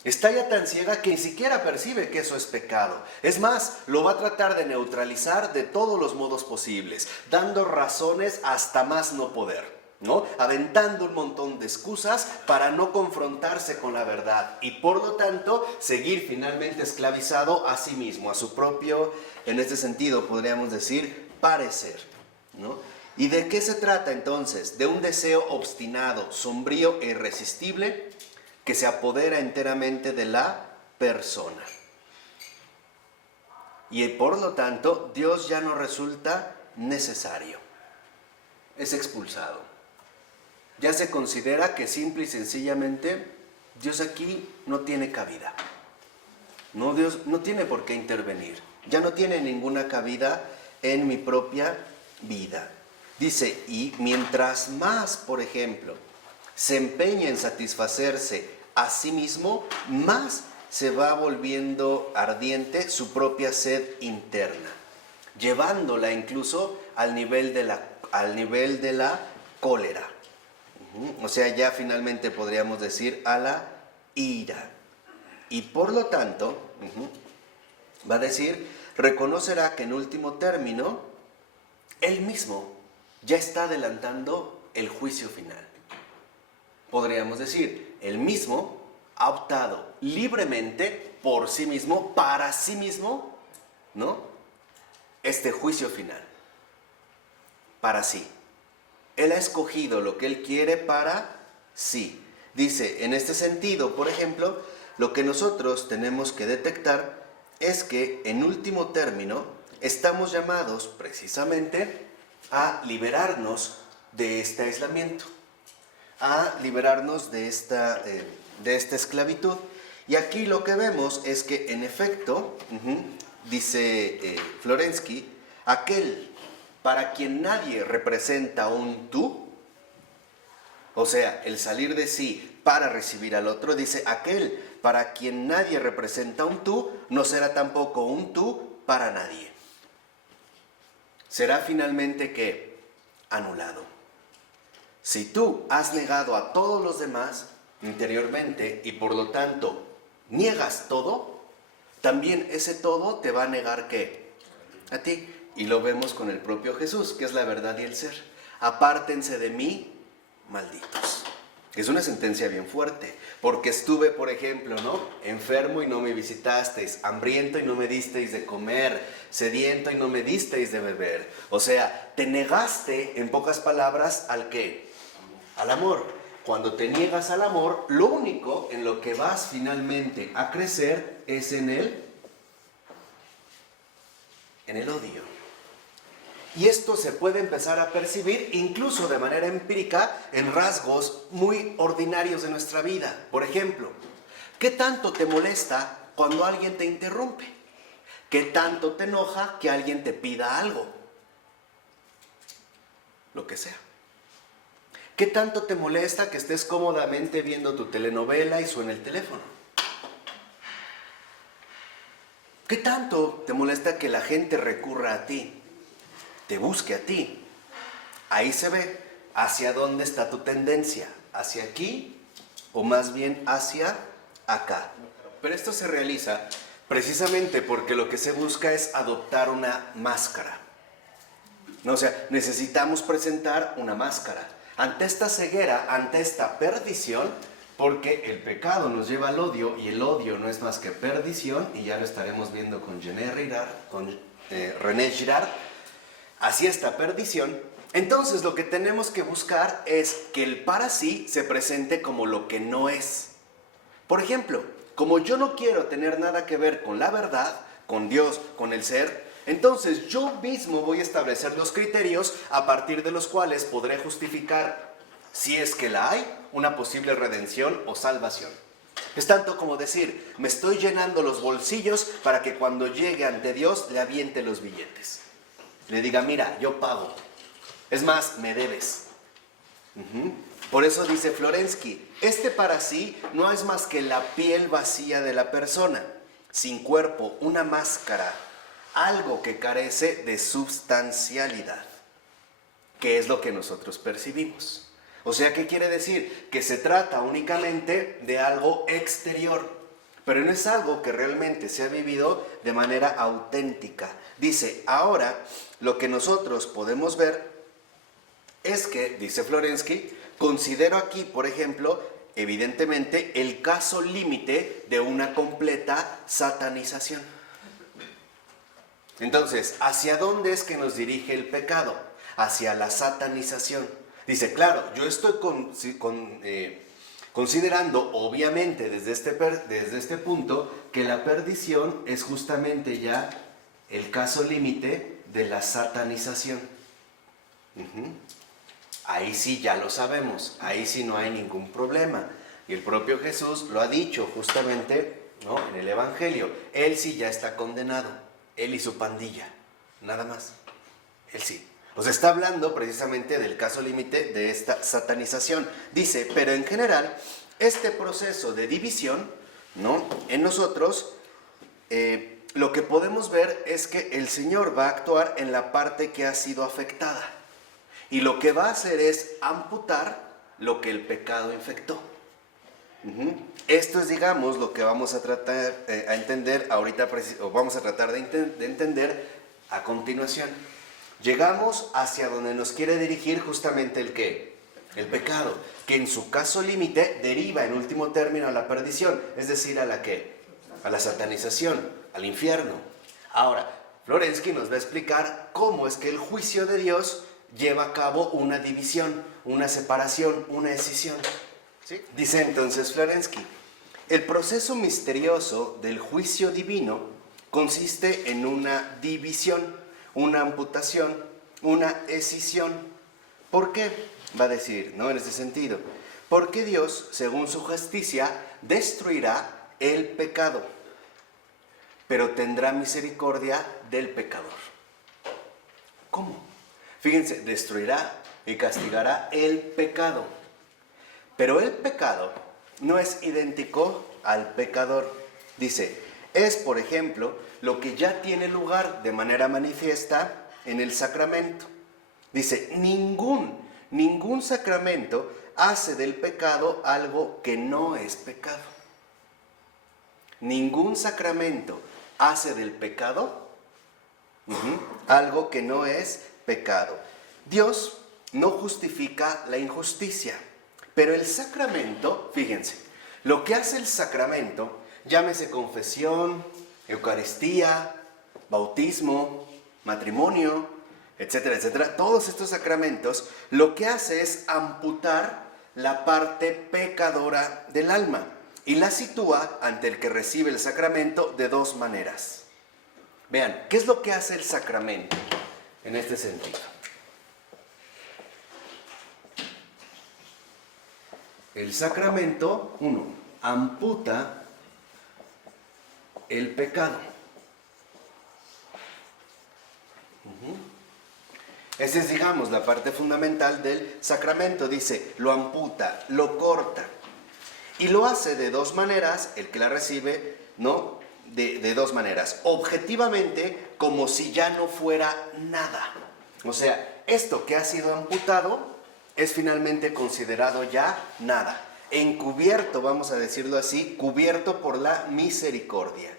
Está ya tan ciega que ni siquiera percibe que eso es pecado. Es más, lo va a tratar de neutralizar de todos los modos posibles, dando razones hasta más no poder, ¿no? Aventando un montón de excusas para no confrontarse con la verdad y por lo tanto seguir finalmente esclavizado a sí mismo, a su propio, en este sentido podríamos decir, parecer, ¿no? ¿Y de qué se trata entonces? De un deseo obstinado, sombrío e irresistible que se apodera enteramente de la persona. Y por lo tanto, Dios ya no resulta necesario. Es expulsado. Ya se considera que simple y sencillamente Dios aquí no tiene cabida. No, Dios no tiene por qué intervenir. Ya no tiene ninguna cabida en mi propia vida. Dice, y mientras más, por ejemplo, se empeña en satisfacerse a sí mismo, más se va volviendo ardiente su propia sed interna, llevándola incluso al nivel de la cólera. O sea, ya finalmente podríamos decir a la ira. Y por lo tanto, va a decir, reconocerá que en último término, él mismo ya está adelantando el juicio final. Podríamos decir, él mismo ha optado libremente por sí mismo, para sí mismo, ¿no? Este juicio final. Para sí. Él ha escogido lo que él quiere para sí. Dice, en este sentido, por ejemplo, lo que nosotros tenemos que detectar es que, en último término, estamos llamados precisamente a liberarnos de este aislamiento, a liberarnos de esta esclavitud. Y aquí lo que vemos es que, en efecto, dice Florensky, aquel para quien nadie representa un tú, o sea, el salir de sí para recibir al otro, dice, aquel para quien nadie representa un tú, no será tampoco un tú para nadie. Será finalmente que anulado. Si tú has negado a todos los demás interiormente y por lo tanto niegas todo, también ese todo te va a negar ¿qué? A ti. Y lo vemos con el propio Jesús, que es la verdad y el ser. Apártense de mí, malditos. Es una sentencia bien fuerte, porque estuve, por ejemplo, ¿no? Enfermo y no me visitasteis, hambriento y no me disteis de comer, sediento y no me disteis de beber. O sea, te negaste, en pocas palabras, ¿al qué? Al amor. Cuando te niegas al amor, lo único en lo que vas finalmente a crecer es en el odio. Y esto se puede empezar a percibir incluso de manera empírica en rasgos muy ordinarios de nuestra vida. Por ejemplo, ¿qué tanto te molesta cuando alguien te interrumpe? ¿Qué tanto te enoja que alguien te pida algo? Lo que sea. ¿Qué tanto te molesta que estés cómodamente viendo tu telenovela y suene el teléfono? ¿Qué tanto te molesta que la gente recurra a ti? Te busque a ti. Ahí se ve hacia dónde está tu tendencia, hacia aquí o más bien hacia acá. Pero esto se realiza precisamente porque lo que se busca es adoptar una máscara. No, o sea, necesitamos presentar una máscara ante esta ceguera, ante esta perdición, porque el pecado nos lleva al odio y el odio no es más que perdición, y ya lo estaremos viendo con René Girard. Hacia esta perdición, entonces lo que tenemos que buscar es que el para sí se presente como lo que no es. Por ejemplo, como yo no quiero tener nada que ver con la verdad, con Dios, con el ser, entonces yo mismo voy a establecer los criterios a partir de los cuales podré justificar si es que la hay, una posible redención o salvación. Es tanto como decir, me estoy llenando los bolsillos para que cuando llegue ante Dios le aviente los billetes. Le diga, mira, yo pago. Es más, me debes. Por eso dice Florensky, este para sí no es más que la piel vacía de la persona, sin cuerpo, una máscara, algo que carece de substancialidad, que es lo que nosotros percibimos. O sea, ¿qué quiere decir? Que se trata únicamente de algo exterior, pero no es algo que realmente se ha vivido de manera auténtica. Dice, ahora lo que nosotros podemos ver es que, dice Florensky, considero aquí, por ejemplo, evidentemente el caso límite de una completa satanización. Entonces, ¿hacia dónde es que nos dirige el pecado? Hacia la satanización. Dice, claro, yo estoy considerando, obviamente, desde este punto, que la perdición es justamente ya el caso límite de la satanización. Ahí sí ya lo sabemos, ahí sí no hay ningún problema. Y el propio Jesús lo ha dicho justamente, ¿no?, en el Evangelio. Él sí ya está condenado, él y su pandilla, nada más. Él sí. Nos está hablando precisamente del caso límite de esta satanización. Dice, pero en general, este proceso de división, ¿no?, en nosotros, lo que podemos ver es que el Señor va a actuar en la parte que ha sido afectada. Y lo que va a hacer es amputar lo que el pecado infectó. Esto es, digamos, lo que vamos a tratar a entender ahorita, o vamos a tratar de entender a continuación. Llegamos hacia donde nos quiere dirigir justamente el ¿qué? El pecado, que en su caso límite deriva en último término a la perdición, es decir, ¿a la qué? A la satanización, al infierno. Ahora, Florensky nos va a explicar cómo es que el juicio de Dios lleva a cabo una división, una separación, una escisión. ¿Sí? Dice entonces Florensky, el proceso misterioso del juicio divino consiste en una división, una amputación, una escisión. ¿Por qué? Va a decir, ¿no?, en ese sentido. Porque Dios, según su justicia, destruirá el pecado, pero tendrá misericordia del pecador. ¿Cómo? Fíjense, destruirá y castigará el pecado. Pero el pecado no es idéntico al pecador. Dice, es, por ejemplo, lo que ya tiene lugar de manera manifiesta en el sacramento. Dice, ningún sacramento hace del pecado algo que no es pecado. Ningún sacramento hace del pecado algo que no es pecado. Dios no justifica la injusticia, pero el sacramento, fíjense, lo que hace el sacramento, llámese confesión, Eucaristía, bautismo, matrimonio, etcétera, etcétera, todos estos sacramentos, lo que hace es amputar la parte pecadora del alma y la sitúa ante el que recibe el sacramento de dos maneras. Vean, ¿qué es lo que hace el sacramento en este sentido? El sacramento, amputa el pecado. Esa es, digamos, la parte fundamental del sacramento. Dice, lo amputa, lo corta. Y lo hace de dos maneras, el que la recibe, ¿no? De dos maneras. Objetivamente, como si ya no fuera nada. O sea, esto que ha sido amputado es finalmente considerado ya nada. Encubierto, vamos a decirlo así, cubierto por la misericordia.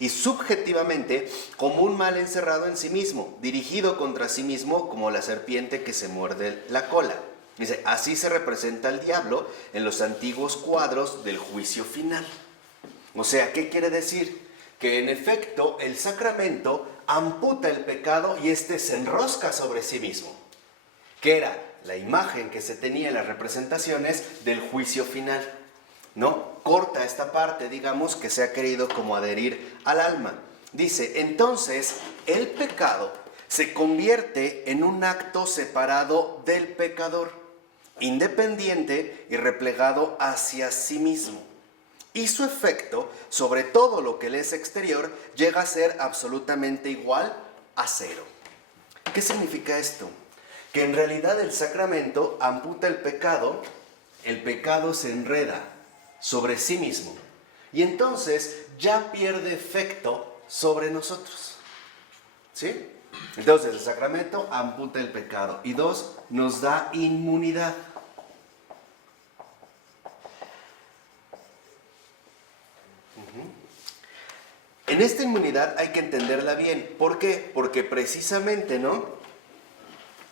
Y subjetivamente, como un mal encerrado en sí mismo, dirigido contra sí mismo como la serpiente que se muerde la cola. Dice, así se representa al diablo en los antiguos cuadros del juicio final. O sea, ¿qué quiere decir? Que en efecto el sacramento amputa el pecado y éste se enrosca sobre sí mismo, que era la imagen que se tenía en las representaciones del juicio final, ¿no? Corta esta parte, digamos, que se ha querido como adherir al alma. Dice, entonces el pecado se convierte en un acto separado del pecador. independiente y replegado hacia sí mismo. Y su efecto sobre todo lo que le es exterior llega a ser absolutamente igual a cero. ¿Qué significa esto? Que en realidad el sacramento amputa el pecado se enreda sobre sí mismo y entonces ya pierde efecto sobre nosotros. ¿Sí? Entonces el sacramento amputa el pecado y 2, nos da inmunidad. En esta inmunidad hay que entenderla bien. ¿Por qué? Porque precisamente, ¿no?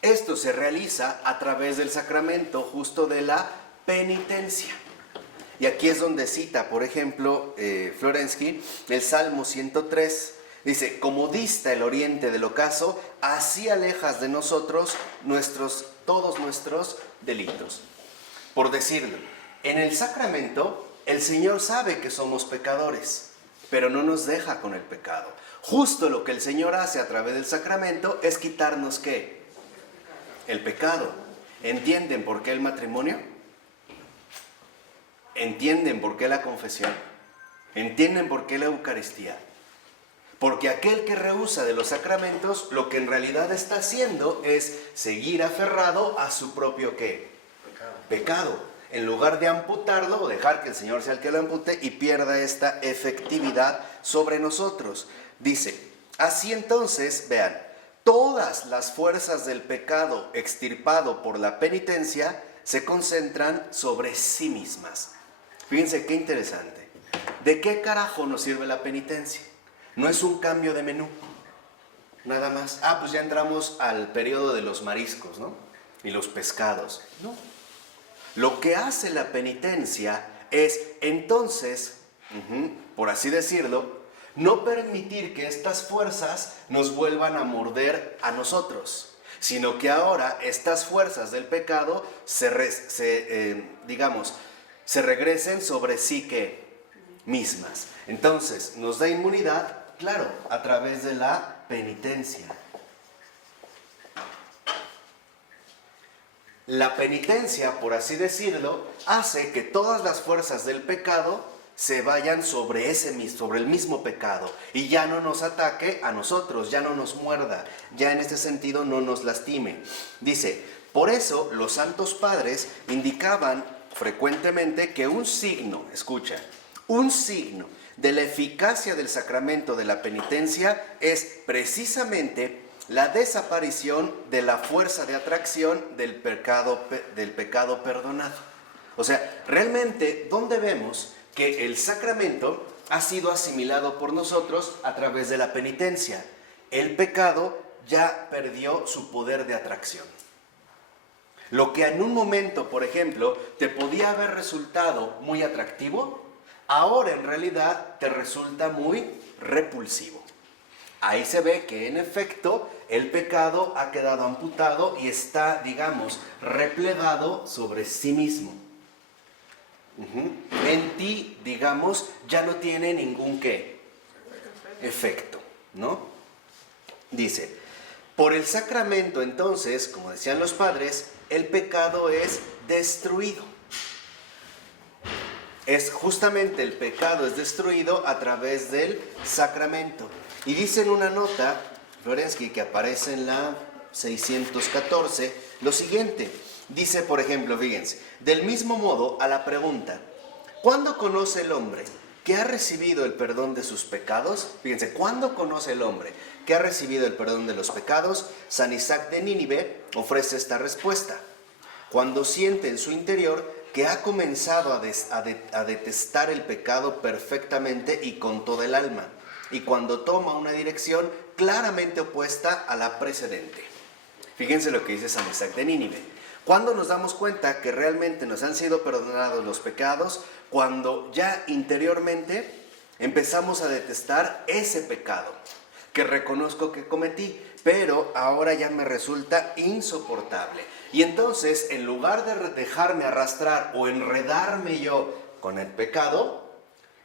Esto se realiza a través del sacramento justo de la penitencia. Y aquí es donde cita, por ejemplo, Florensky, el Salmo 103. Dice, como dista el oriente del ocaso, así alejas de nosotros todos nuestros delitos. Por decirlo, en el sacramento, el Señor sabe que somos pecadores, pero no nos deja con el pecado. Justo lo que el Señor hace a través del sacramento es quitarnos, ¿qué? El pecado. ¿Entienden por qué el matrimonio? ¿Entienden por qué la confesión? ¿Entienden por qué la Eucaristía? Porque aquel que rehúsa de los sacramentos, lo que en realidad está haciendo es seguir aferrado a su propio ¿qué? Pecado. En lugar de amputarlo o dejar que el Señor sea el que lo ampute y pierda esta efectividad sobre nosotros. Dice, así entonces, vean, todas las fuerzas del pecado extirpado por la penitencia se concentran sobre sí mismas. Fíjense qué interesante. ¿De qué carajo nos sirve la penitencia? No es un cambio de menú, nada más. Pues ya entramos al periodo de los mariscos, ¿no? Y los pescados. No. Lo que hace la penitencia es, entonces, por así decirlo, no permitir que estas fuerzas nos vuelvan a morder a nosotros, sino que ahora estas fuerzas del pecado se regresen sobre sí mismas. Entonces, nos da inmunidad, claro, a través de la penitencia. La penitencia, por así decirlo, hace que todas las fuerzas del pecado se vayan sobre el mismo pecado y ya no nos ataque a nosotros, ya no nos muerda, ya en este sentido no nos lastime. Dice, por eso los santos padres indicaban frecuentemente que un signo de la eficacia del sacramento de la penitencia es precisamente la desaparición de la fuerza de atracción del pecado perdonado. O sea, realmente, ¿dónde vemos que el sacramento ha sido asimilado por nosotros a través de la penitencia? El pecado ya perdió su poder de atracción. Lo que en un momento, por ejemplo, te podía haber resultado muy atractivo, ahora en realidad te resulta muy repulsivo. Ahí se ve que en efecto el pecado ha quedado amputado y está, digamos, replegado sobre sí mismo. En ti, digamos, ya no tiene ningún efecto, ¿no? Dice, por el sacramento entonces, como decían los padres, el pecado es destruido. Es justamente el pecado es destruido a través del sacramento. Y dice en una nota, Florensky, que aparece en la 614, lo siguiente. Dice, por ejemplo, fíjense, del mismo modo a la pregunta, ¿cuándo conoce el hombre que ha recibido el perdón de sus pecados? Fíjense, ¿cuándo conoce el hombre que ha recibido el perdón de los pecados? San Isaac de Nínive ofrece esta respuesta. Cuando siente en su interior que ha comenzado a detestar el pecado perfectamente y con toda el alma, y cuando toma una dirección claramente opuesta a la precedente. Fíjense lo que dice San Isaac de Nínive. ¿Cuándo nos damos cuenta que realmente nos han sido perdonados los pecados? Cuando ya interiormente empezamos a detestar ese pecado que reconozco que cometí, pero ahora ya me resulta insoportable. Y entonces, en lugar de dejarme arrastrar o enredarme yo con el pecado,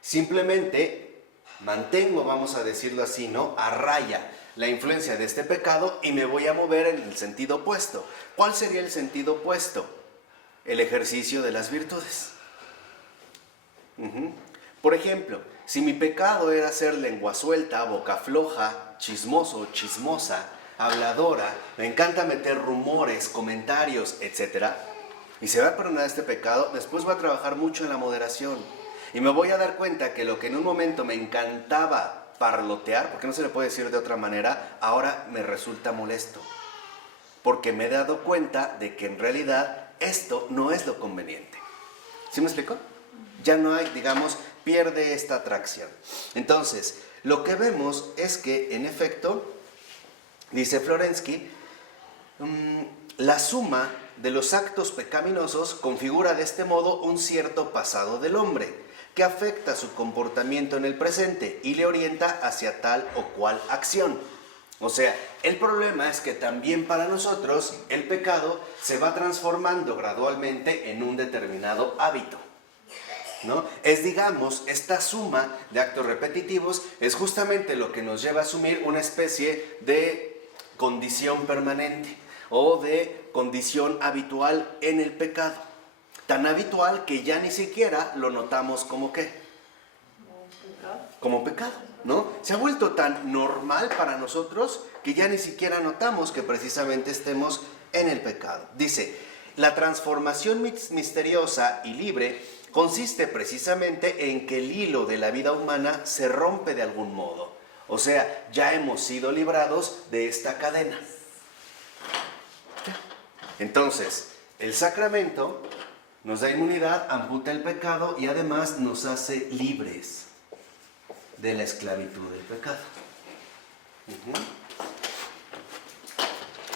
simplemente mantengo, vamos a decirlo así, ¿no?, a raya la influencia de este pecado y me voy a mover en el sentido opuesto. ¿Cuál sería el sentido opuesto? el ejercicio de las virtudes. Por ejemplo, si mi pecado era ser lengua suelta, boca floja, chismoso, chismosa, habladora, me encanta meter rumores, comentarios, etc., y se va a perdonar este pecado, después voy a trabajar mucho en la moderación. Y me voy a dar cuenta que lo que en un momento me encantaba parlotear, porque no se le puede decir de otra manera, ahora me resulta molesto. Porque me he dado cuenta de que en realidad esto no es lo conveniente. ¿Sí me explico? Ya no hay, digamos, pierde esta atracción. Entonces, lo que vemos es que, en efecto, dice Florensky, la suma de los actos pecaminosos configura de este modo un cierto pasado del hombre, que afecta su comportamiento en el presente y le orienta hacia tal o cual acción. O sea, el problema es que también para nosotros el pecado se va transformando gradualmente en un determinado hábito, ¿no? Es, digamos, esta suma de actos repetitivos es justamente lo que nos lleva a asumir una especie de condición permanente o de condición habitual en el pecado. Tan habitual que ya ni siquiera lo notamos como ¿qué? Como pecado, ¿no? Se ha vuelto tan normal para nosotros que ya ni siquiera notamos que precisamente estemos en el pecado. Dice, la transformación misteriosa y libre consiste precisamente en que el hilo de la vida humana se rompe de algún modo. O sea, ya hemos sido librados de esta cadena. Entonces, el sacramento nos da inmunidad, amputa el pecado y además nos hace libres de la esclavitud del pecado.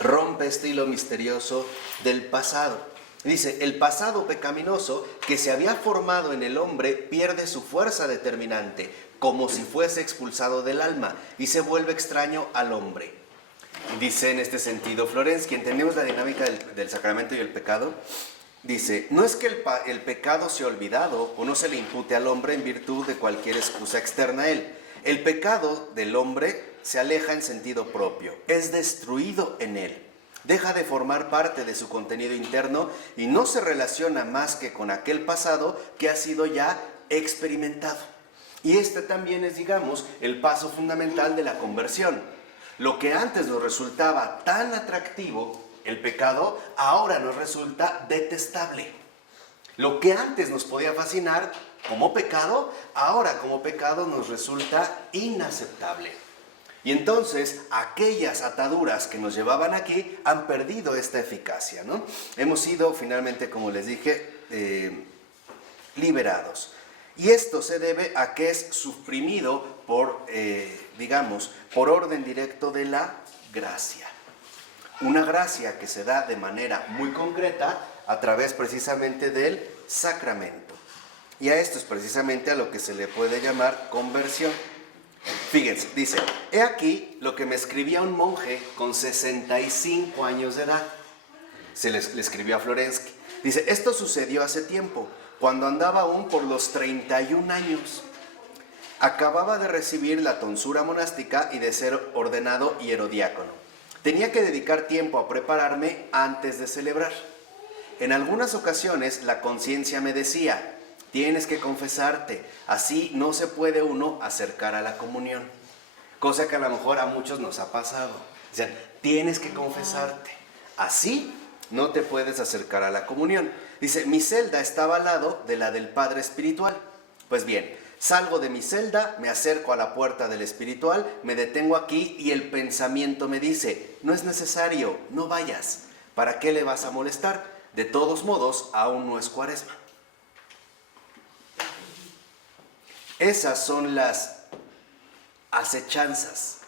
Rompe este hilo misterioso del pasado. Dice, el pasado pecaminoso que se había formado en el hombre pierde su fuerza determinante, como si fuese expulsado del alma, y se vuelve extraño al hombre. Dice en este sentido Florensky, entendemos la dinámica del sacramento y el pecado. Dice, no es que el pecado sea olvidado o no se le impute al hombre en virtud de cualquier excusa externa a él. El pecado del hombre se aleja en sentido propio, es destruido en él. Deja de formar parte de su contenido interno y no se relaciona más que con aquel pasado que ha sido ya experimentado. Y este también es, digamos, el paso fundamental de la conversión. Lo que antes nos resultaba tan atractivo, el pecado, ahora nos resulta detestable. Lo que antes nos podía fascinar como pecado, ahora como pecado nos resulta inaceptable. Y entonces aquellas ataduras que nos llevaban aquí han perdido esta eficacia, ¿no? Hemos sido finalmente, como les dije, liberados. Y esto se debe a que es suprimido por, digamos, por orden directo de la gracia. Una gracia que se da de manera muy concreta a través precisamente del sacramento. Y a esto es precisamente a lo que se le puede llamar conversión. Fíjense, dice, he aquí lo que me escribía un monje con 65 años de edad. Le escribió a Florensky. Dice, esto sucedió hace tiempo, cuando andaba aún por los 31 años. Acababa de recibir la tonsura monástica y de ser ordenado hierodiácono. Tenía que dedicar tiempo a prepararme antes de celebrar. En algunas ocasiones la conciencia me decía, tienes que confesarte, así no se puede uno acercar a la comunión. Cosa que a lo mejor a muchos nos ha pasado. O sea, tienes que confesarte, así no te puedes acercar a la comunión. Dice, mi celda estaba al lado de la del Padre Espiritual. Pues bien, salgo de mi celda, me acerco a la puerta del espiritual, me detengo aquí y el pensamiento me dice, no es necesario, no vayas. ¿Para qué le vas a molestar? De todos modos, aún no es Cuaresma. Esas son las acechanzas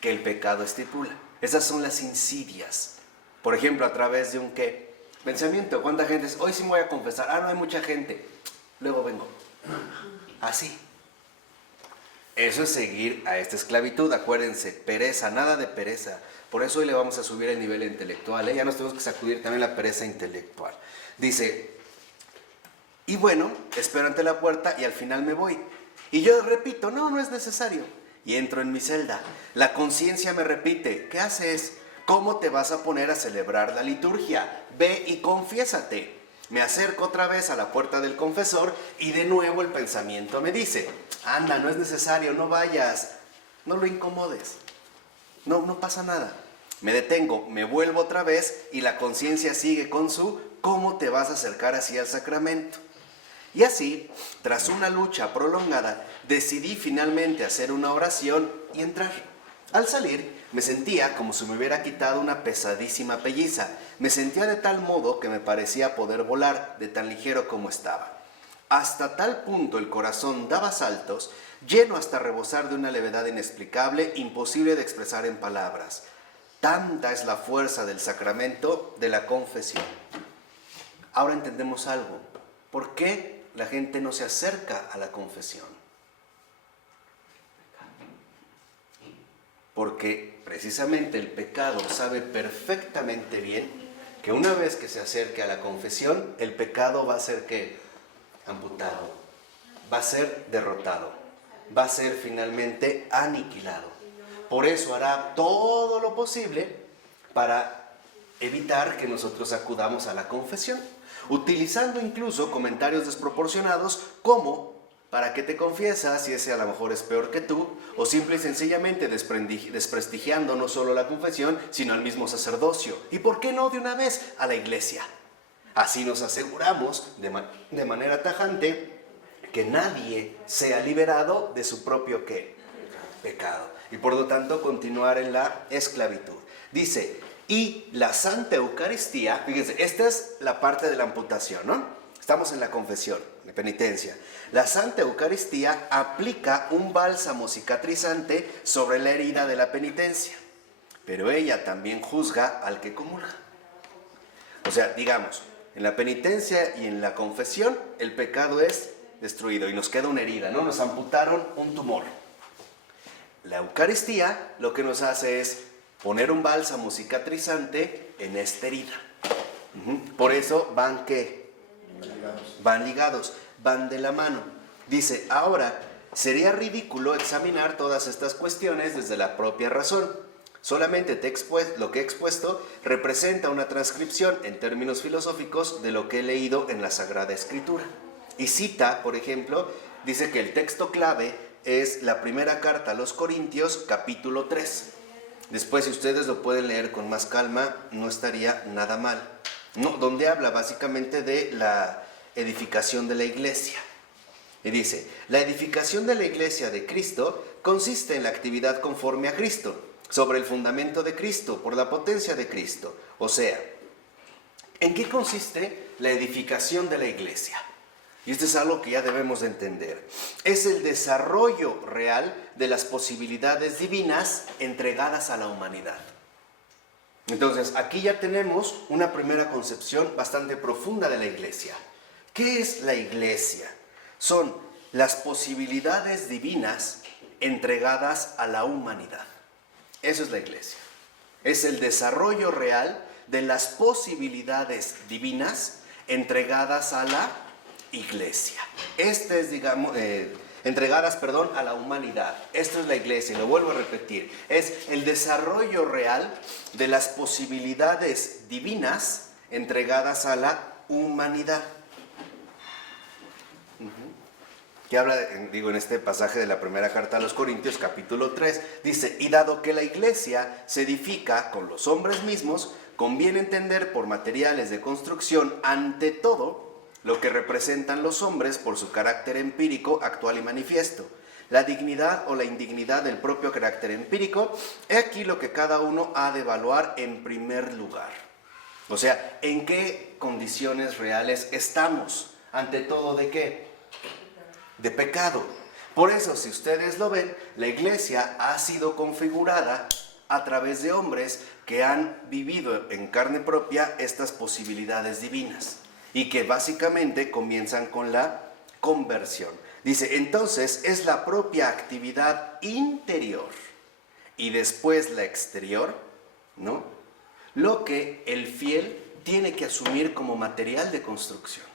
que el pecado estipula. Esas son las insidias. Por ejemplo, a través de un ¿qué? Pensamiento. ¿Cuánta gente es? Hoy sí me voy a confesar. Ah, no hay mucha gente. Luego vengo. Así. Eso es seguir a esta esclavitud. Acuérdense, pereza, nada de pereza. Por eso hoy le vamos a subir el nivel intelectual. Ya nos tenemos que sacudir también la pereza intelectual. Dice, y bueno, espero ante la puerta y al final me voy. Y yo repito, no, no es necesario. Y entro en mi celda. La conciencia me repite, ¿qué haces? ¿Cómo te vas a poner a celebrar la liturgia? Ve y confiésate. Me acerco otra vez a la puerta del confesor y de nuevo el pensamiento me dice, anda, no es necesario, no vayas, no lo incomodes, no pasa nada. Me detengo, me vuelvo otra vez y la conciencia sigue con su ¿cómo te vas a acercar así al sacramento? Y así, tras una lucha prolongada, decidí finalmente hacer una oración y entrar. Al salir, me sentía como si me hubiera quitado una pesadísima pelliza. Me sentía de tal modo que me parecía poder volar, de tan ligero como estaba. Hasta tal punto el corazón daba saltos, lleno hasta rebosar de una levedad inexplicable, imposible de expresar en palabras. Tanta es la fuerza del sacramento de la confesión. Ahora entendemos algo. ¿Por qué la gente no se acerca a la confesión? Porque precisamente el pecado sabe perfectamente bien que una vez que se acerque a la confesión, el pecado va a ser ¿qué? Amputado, va a ser derrotado, va a ser finalmente aniquilado. Por eso hará todo lo posible para evitar que nosotros acudamos a la confesión, utilizando incluso comentarios desproporcionados como ¿para qué te confiesas si ese a lo mejor es peor que tú? O simple y sencillamente desprestigiando no solo la confesión, sino al mismo sacerdocio. ¿Y por qué no de una vez a la iglesia? Así nos aseguramos de manera tajante que nadie sea liberado de su propio ¿qué? Pecado. Y por lo tanto continuar en la esclavitud. Dice, y la Santa Eucaristía, fíjense, esta es la parte de la amputación, ¿no? Estamos en la confesión, de penitencia. La Santa Eucaristía aplica un bálsamo cicatrizante sobre la herida de la penitencia, pero ella también juzga al que comulga. O sea, digamos, en la penitencia y en la confesión, el pecado es destruido y nos queda una herida, ¿no? Nos amputaron un tumor. La Eucaristía lo que nos hace es poner un bálsamo cicatrizante en esta herida. Por eso van ¿qué? Van ligados, van de la mano. Dice, ahora, sería ridículo examinar todas estas cuestiones desde la propia razón. Solamente lo que he expuesto representa una transcripción en términos filosóficos de lo que he leído en la Sagrada Escritura. Y cita, por ejemplo, dice que el texto clave es la primera carta a los Corintios, capítulo 3. Después, si ustedes lo pueden leer con más calma, no estaría nada mal. No, donde habla básicamente de la edificación de la iglesia. Y dice, la edificación de la iglesia de Cristo consiste en la actividad conforme a Cristo, sobre el fundamento de Cristo, por la potencia de Cristo. O sea, ¿en qué consiste la edificación de la iglesia? Y esto es algo que ya debemos de entender. Es el desarrollo real de las posibilidades divinas entregadas a la humanidad. Entonces, aquí ya tenemos una primera concepción bastante profunda de la iglesia. ¿Qué es la iglesia? Son las posibilidades divinas entregadas a la humanidad. Eso es la iglesia. Es el desarrollo real de las posibilidades divinas entregadas a la iglesia. Entregadas a la humanidad. Esto es la iglesia, y lo vuelvo a repetir. Es el desarrollo real de las posibilidades divinas entregadas a la humanidad. Que habla, en este pasaje de la primera carta a los Corintios, capítulo 3, dice, y dado que la iglesia se edifica con los hombres mismos, conviene entender por materiales de construcción, ante todo, lo que representan los hombres por su carácter empírico, actual y manifiesto. La dignidad o la indignidad del propio carácter empírico, he aquí lo que cada uno ha de evaluar en primer lugar. O sea, ¿en qué condiciones reales estamos? Ante todo, ¿de qué? De pecado. Por eso, si ustedes lo ven, la iglesia ha sido configurada a través de hombres que han vivido en carne propia estas posibilidades divinas y que básicamente comienzan con la conversión. Dice, entonces es la propia actividad interior y después la exterior, ¿no? Lo que el fiel tiene que asumir como material de construcción.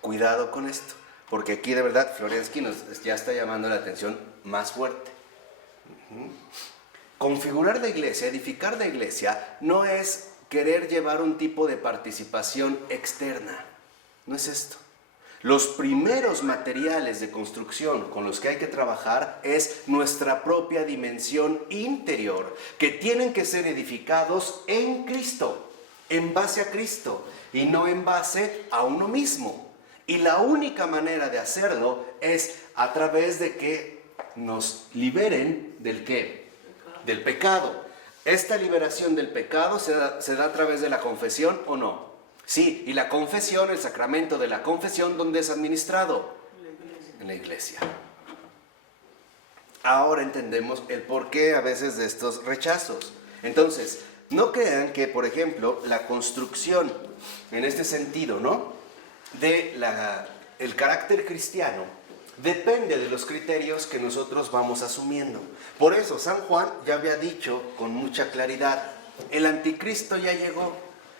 Cuidado con esto, porque aquí de verdad Florensky nos ya está llamando la atención más fuerte. Configurar la iglesia, edificar la iglesia, no es querer llevar un tipo de participación externa. No es esto. Los primeros materiales de construcción con los que hay que trabajar es nuestra propia dimensión interior, que tienen que ser edificados en Cristo, en base a Cristo y no en base a uno mismo. Y la única manera de hacerlo es a través de que nos liberen ¿del qué? Del pecado. ¿Esta liberación del pecado se da a través de la confesión o no? Sí, y la confesión, el sacramento de la confesión, ¿dónde es administrado? En la iglesia. Ahora entendemos el porqué a veces de estos rechazos. Entonces, no crean que, por ejemplo, la construcción, en este sentido, ¿no?, de el carácter cristiano, depende de los criterios que nosotros vamos asumiendo. Por eso, San Juan ya había dicho con mucha claridad, el anticristo ya llegó.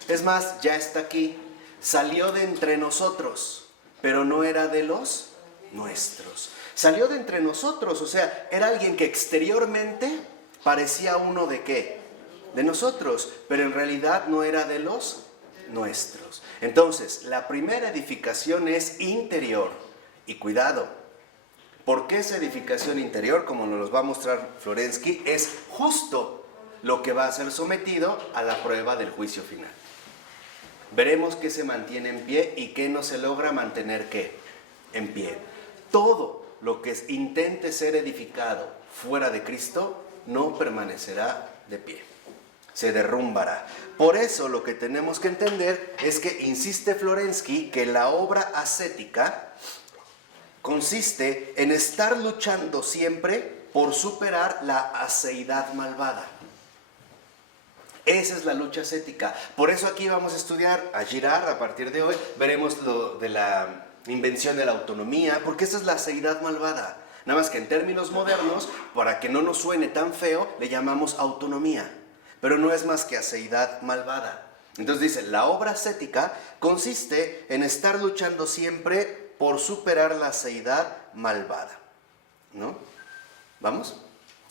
Es más, ya está aquí, salió de entre nosotros, pero no era de los nuestros. Salió de entre nosotros, o sea, era alguien que exteriormente parecía uno de ¿qué? De nosotros, pero en realidad no era de los nuestros. Entonces, la primera edificación es interior. Y cuidado, porque esa edificación interior, como nos lo va a mostrar Florensky, es justo lo que va a ser sometido a la prueba del juicio final. Veremos qué se mantiene en pie y qué no se logra mantener ¿qué? En pie. Todo lo que intente ser edificado fuera de Cristo no permanecerá de pie. Se derrumbará. Por eso lo que tenemos que entender es que insiste Florensky que la obra ascética consiste en estar luchando siempre por superar la aceidad malvada. Esa es la lucha ascética. Por eso aquí vamos a estudiar a Girard a partir de hoy. Veremos lo de la invención de la autonomía, porque esa es la aceidad malvada. Nada más que en términos modernos, para que no nos suene tan feo, le llamamos autonomía. Pero no es más que aceidad malvada. Entonces dice, la obra ascética consiste en estar luchando siempre por superar la aceidad malvada. ¿No? ¿Vamos?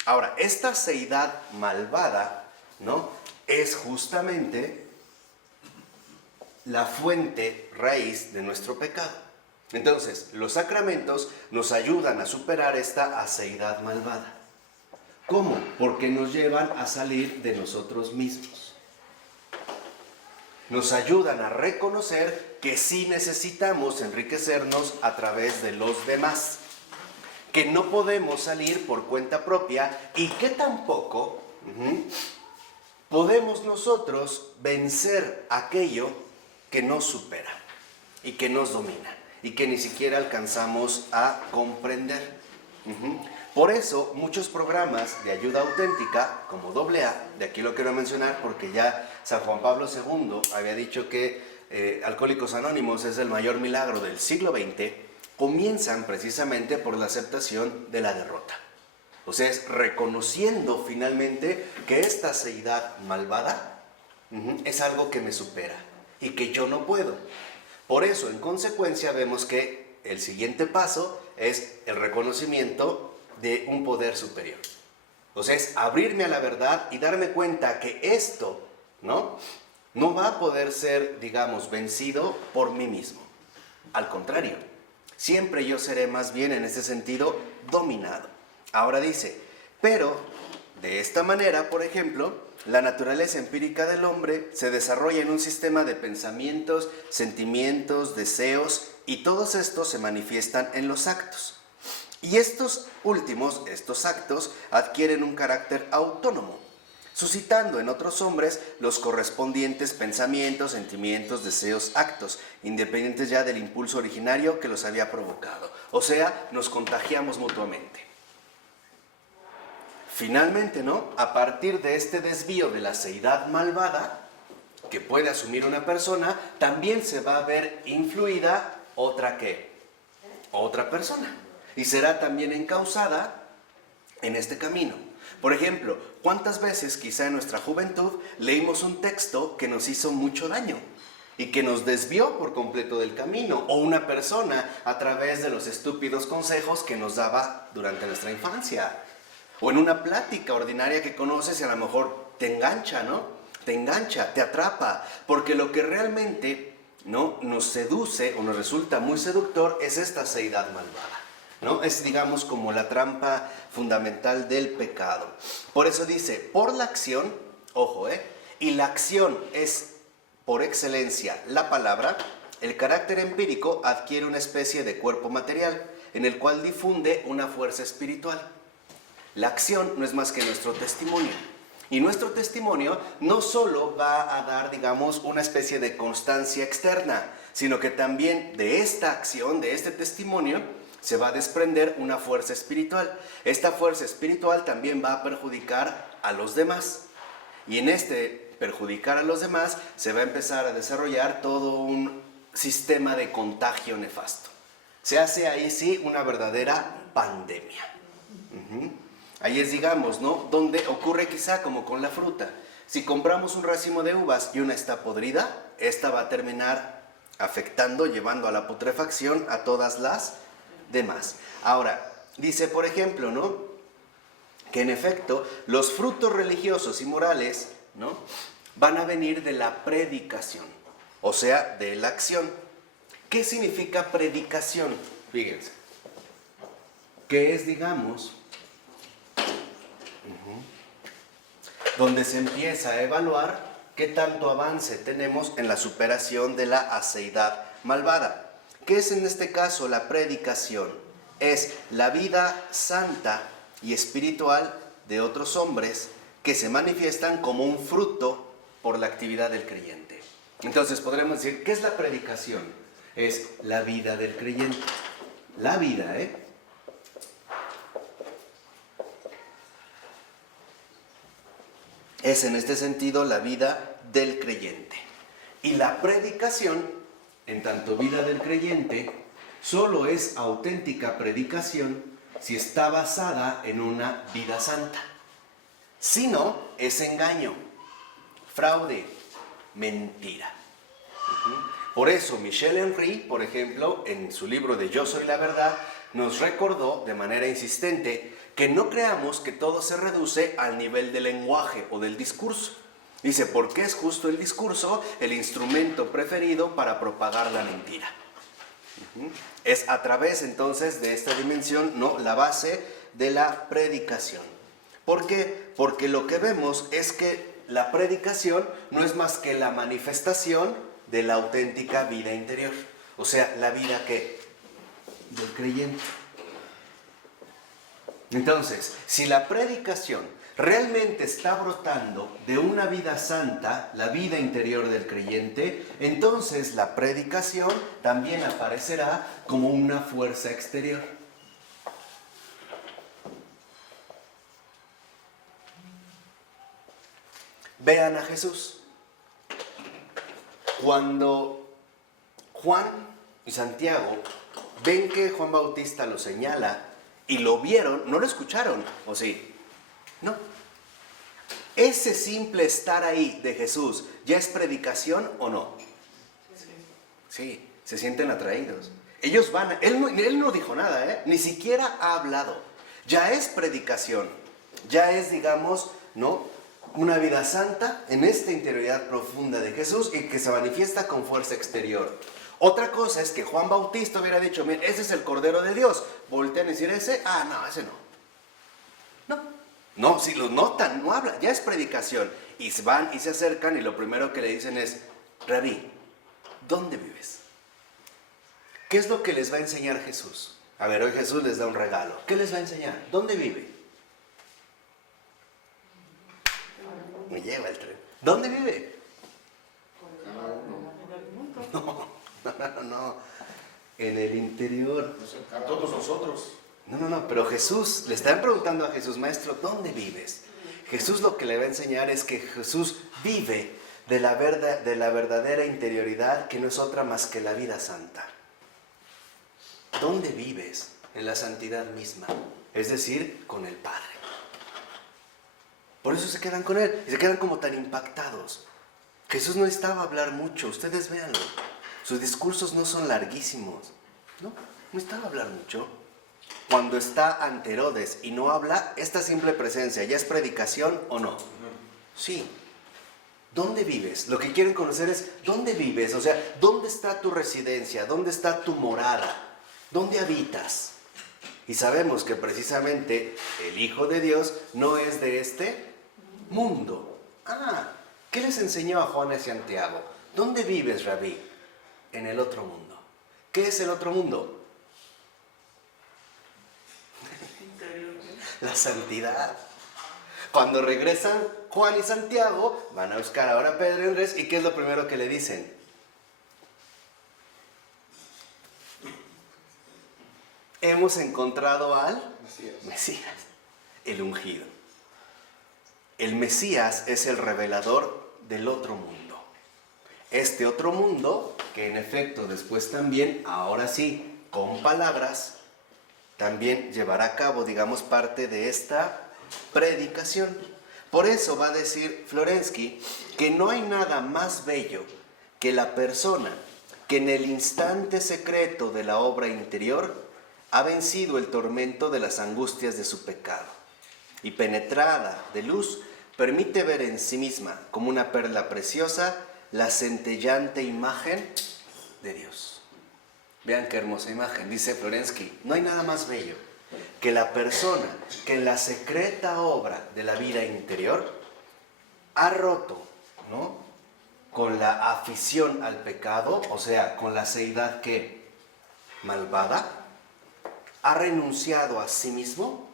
Ahora, esta aceidad malvada, ¿no?, es justamente la fuente raíz de nuestro pecado. Entonces, los sacramentos nos ayudan a superar esta aceidad malvada. ¿Cómo? Porque nos llevan a salir de nosotros mismos. Nos ayudan a reconocer que sí necesitamos enriquecernos a través de los demás, que no podemos salir por cuenta propia y que tampoco podemos nosotros vencer aquello que nos supera y que nos domina y que ni siquiera alcanzamos a comprender. Por eso muchos programas de ayuda auténtica como AA, de aquí lo quiero mencionar porque ya San Juan Pablo II había dicho que Alcohólicos Anónimos es el mayor milagro del siglo XX, comienzan precisamente por la aceptación de la derrota. O sea, es reconociendo finalmente que esta aceidad malvada es algo que me supera y que yo no puedo. Por eso, en consecuencia, vemos que el siguiente paso es el reconocimiento de un poder superior. O sea, es abrirme a la verdad y darme cuenta que esto, no va a poder ser, digamos, vencido por mí mismo. Al contrario, siempre yo seré más bien en ese sentido dominado. Ahora dice, pero de esta manera, por ejemplo, la naturaleza empírica del hombre se desarrolla en un sistema de pensamientos, sentimientos, deseos, y todos estos se manifiestan en los actos. Y estos últimos, estos actos, adquieren un carácter autónomo, suscitando en otros hombres los correspondientes pensamientos, sentimientos, deseos, actos, independientes ya del impulso originario que los había provocado. O sea, nos contagiamos mutuamente. Finalmente, ¿no?, a partir de este desvío de la aceidad malvada que puede asumir una persona, también se va a ver influida otra ¿qué? Otra persona. Y será también encauzada en este camino. Por ejemplo, ¿cuántas veces quizá en nuestra juventud leímos un texto que nos hizo mucho daño y que nos desvió por completo del camino? O una persona a través de los estúpidos consejos que nos daba durante nuestra infancia. O en una plática ordinaria que conoces y a lo mejor te engancha, ¿no? Te engancha, te atrapa. Porque lo que realmente ¿no?, nos seduce o nos resulta muy seductor es esta seidad malvada, ¿no? Es, digamos, como la trampa fundamental del pecado. Por eso dice, por la acción, ojo, y la acción es por excelencia la palabra, el carácter empírico adquiere una especie de cuerpo material en el cual difunde una fuerza espiritual. La acción no es más que nuestro testimonio. Y nuestro testimonio no solo va a dar, digamos, una especie de constancia externa, sino que también de esta acción, de este testimonio, se va a desprender una fuerza espiritual. Esta fuerza espiritual también va a perjudicar a los demás. Y en este perjudicar a los demás se va a empezar a desarrollar todo un sistema de contagio nefasto. Se hace ahí sí una verdadera pandemia. Ahí es, digamos, ¿no?, donde ocurre quizá como con la fruta. Si compramos un racimo de uvas y una está podrida, esta va a terminar afectando, llevando a la putrefacción a todas las demás. Ahora, dice, por ejemplo, ¿no?, que en efecto los frutos religiosos y morales, ¿no?, van a venir de la predicación, o sea, de la acción. ¿Qué significa predicación? Fíjense, que es, digamos, donde se empieza a evaluar qué tanto avance tenemos en la superación de la aceidad malvada. ¿Qué es en este caso la predicación? Es la vida santa y espiritual de otros hombres que se manifiestan como un fruto por la actividad del creyente. Entonces podremos decir, ¿qué es la predicación? Es la vida del creyente. La vida, es en este sentido la vida del creyente. Y la predicación, en tanto vida del creyente, solo es auténtica predicación si está basada en una vida santa. Si no, es engaño, fraude, mentira. Por eso Michel Henry, por ejemplo, en su libro de Yo soy la verdad, nos recordó de manera insistente que no creamos que todo se reduce al nivel del lenguaje o del discurso. Dice, porque es justo el discurso el instrumento preferido para propagar la mentira. Es a través entonces de esta dimensión, ¿no?, la base de la predicación. ¿Por qué? Porque lo que vemos es que la predicación no es más que la manifestación de la auténtica vida interior. O sea, la vida ¿qué? Del creyente. Entonces, si la predicación realmente está brotando de una vida santa, la vida interior del creyente, entonces la predicación también aparecerá como una fuerza exterior. Vean a Jesús. Cuando Juan y Santiago ven que Juan Bautista lo señala y lo vieron, no lo escucharon, ¿o sí? No. Ese simple estar ahí de Jesús, ¿ya es predicación o no? Sí, se sienten atraídos. Ellos van, él no dijo nada, ni siquiera ha hablado. Ya es predicación, ya es, digamos, ¿no?, una vida santa en esta interioridad profunda de Jesús y que se manifiesta con fuerza exterior. Otra cosa es que Juan Bautista hubiera dicho, mira, ese es el Cordero de Dios. Voltean a decir ese, no, ese no. No, si lo notan, no habla, ya es predicación. Y van y se acercan y lo primero que le dicen es, Rabí, ¿dónde vives? ¿Qué es lo que les va a enseñar Jesús? A ver, hoy Jesús les da un regalo. ¿Qué les va a enseñar? ¿Dónde vive? Me lleva el tren. ¿Dónde vive? No. En el interior. A todos nosotros. No, pero Jesús, le están preguntando a Jesús, maestro, ¿dónde vives? Jesús lo que le va a enseñar es que Jesús vive de la verdadera interioridad que no es otra más que la vida santa. ¿Dónde vives? En la santidad misma, es decir, con el Padre. Por eso se quedan con Él y se quedan como tan impactados. Jesús no estaba a hablar mucho, ustedes véanlo. Sus discursos no son larguísimos. No estaba a hablar mucho. Cuando está ante Herodes y no habla, esta simple presencia, ¿ya es predicación o no? Sí. ¿Dónde vives? Lo que quieren conocer es ¿dónde vives? O sea, ¿dónde está tu residencia? ¿Dónde está tu morada? ¿Dónde habitas? Y sabemos que precisamente el Hijo de Dios no es de este mundo. ¿Qué les enseñó a Juan y Santiago? ¿Dónde vives, Rabí? En el otro mundo. ¿Qué es el otro mundo? La santidad. Cuando regresan Juan y Santiago, van a buscar ahora a Pedro y Andrés, ¿y qué es lo primero que le dicen? Hemos encontrado al Mesías, el ungido. El Mesías es el revelador del otro mundo. Este otro mundo, que en efecto después también, ahora sí, con palabras, también llevará a cabo, digamos, parte de esta predicación. Por eso va a decir Florensky que no hay nada más bello que la persona que en el instante secreto de la obra interior ha vencido el tormento de las angustias de su pecado y penetrada de luz permite ver en sí misma como una perla preciosa la centellante imagen de Dios. Vean qué hermosa imagen, dice Florensky, no hay nada más bello que la persona que en la secreta obra de la vida interior ha roto, ¿no?, con la afición al pecado, o sea, con la seidad que malvada, ha renunciado a sí mismo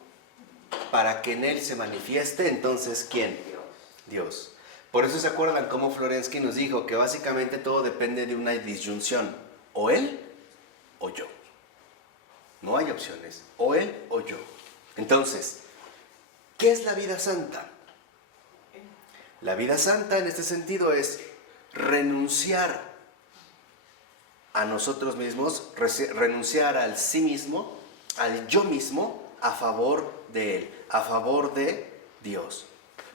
para que en él se manifieste, entonces, ¿quién? Dios. Por eso se acuerdan cómo Florensky nos dijo que básicamente todo depende de una disyunción, o él o yo. No hay opciones, o él o yo. Entonces, ¿qué es la vida santa? La vida santa en este sentido es renunciar a nosotros mismos, renunciar al sí mismo, al yo mismo, a favor de Él, a favor de Dios.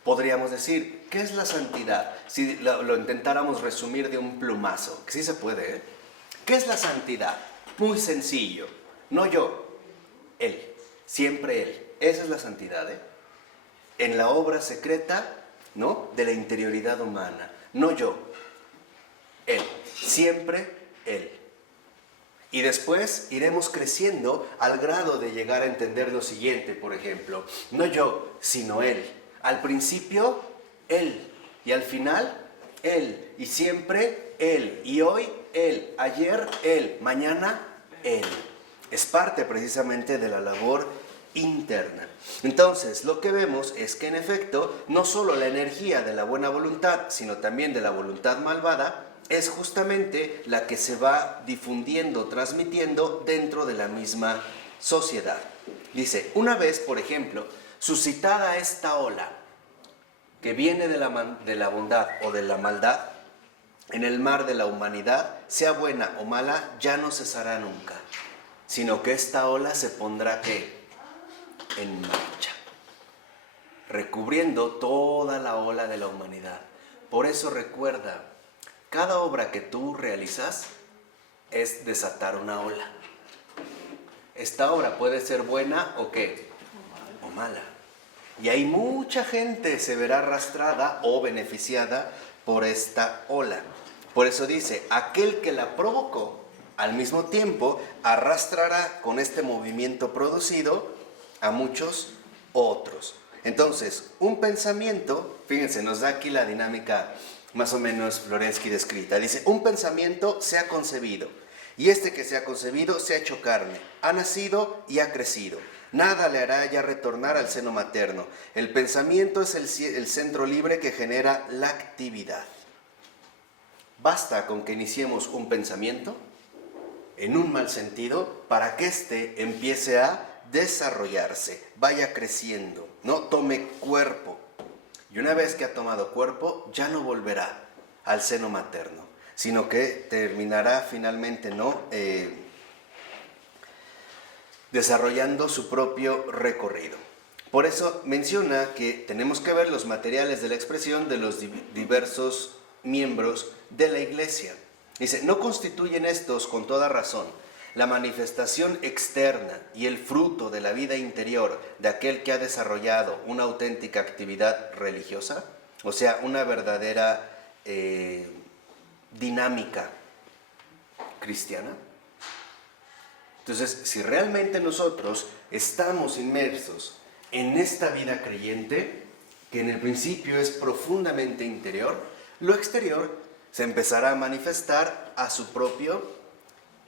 Podríamos decir, ¿qué es la santidad? Si lo intentáramos resumir de un plumazo, que sí se puede, ¿eh? ¿Qué es la santidad? Muy sencillo. No yo, Él, siempre Él. Esa es la santidad, ¿eh? En la obra secreta, ¿no?, de la interioridad humana. No yo, Él, siempre Él. Y después iremos creciendo al grado de llegar a entender lo siguiente, por ejemplo. No yo, sino Él. Al principio, Él. Y al final, Él. Y siempre, Él. Y hoy, Él. Ayer, Él. Mañana, Él. Es parte precisamente de la labor interna. Entonces, lo que vemos es que en efecto, no solo la energía de la buena voluntad, sino también de la voluntad malvada, es justamente la que se va difundiendo, transmitiendo dentro de la misma sociedad. Dice, una vez, por ejemplo, suscitada esta ola que viene de la bondad o de la maldad, en el mar de la humanidad, sea buena o mala, ya no cesará nunca, sino que esta ola se pondrá, ¿qué?, en marcha, recubriendo toda la ola de la humanidad. Por eso recuerda, cada obra que tú realizas es desatar una ola. Esta obra puede ser buena o ¿qué?, o mala. Y hay mucha gente se verá arrastrada o beneficiada por esta ola. Por eso dice, aquel que la provocó, al mismo tiempo arrastrará con este movimiento producido a muchos otros. Entonces, un pensamiento, fíjense, nos da aquí la dinámica más o menos Florensky descrita. Dice, un pensamiento se ha concebido, y este que se ha concebido se ha hecho carne, ha nacido y ha crecido. Nada le hará ya retornar al seno materno. El pensamiento es el centro libre que genera la actividad. Basta con que iniciemos un pensamiento en un mal sentido para que éste empiece a desarrollarse, vaya creciendo, ¿no?, tome cuerpo. Y una vez que ha tomado cuerpo, ya no volverá al seno materno, sino que terminará finalmente, ¿no?, desarrollando su propio recorrido. Por eso menciona que tenemos que ver los materiales de la expresión de los diversos miembros de la Iglesia. Dice, no constituyen estos, con toda razón, la manifestación externa y el fruto de la vida interior de aquel que ha desarrollado una auténtica actividad religiosa, o sea, una verdadera dinámica cristiana. Entonces, si realmente nosotros estamos inmersos en esta vida creyente, que en el principio es profundamente interior, lo exterior se empezará a manifestar a su propio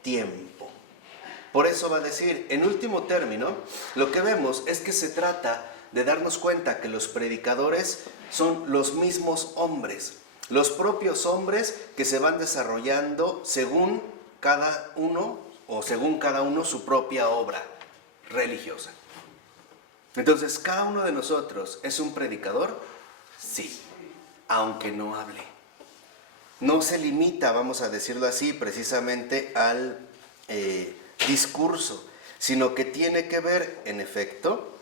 tiempo. Por eso va a decir, en último término, lo que vemos es que se trata de darnos cuenta que los predicadores son los mismos hombres, los propios hombres que se van desarrollando según cada uno su propia obra religiosa. Entonces, ¿cada uno de nosotros es un predicador? Sí, aunque no hable. No se limita, vamos a decirlo así, precisamente al discurso, sino que tiene que ver, en efecto,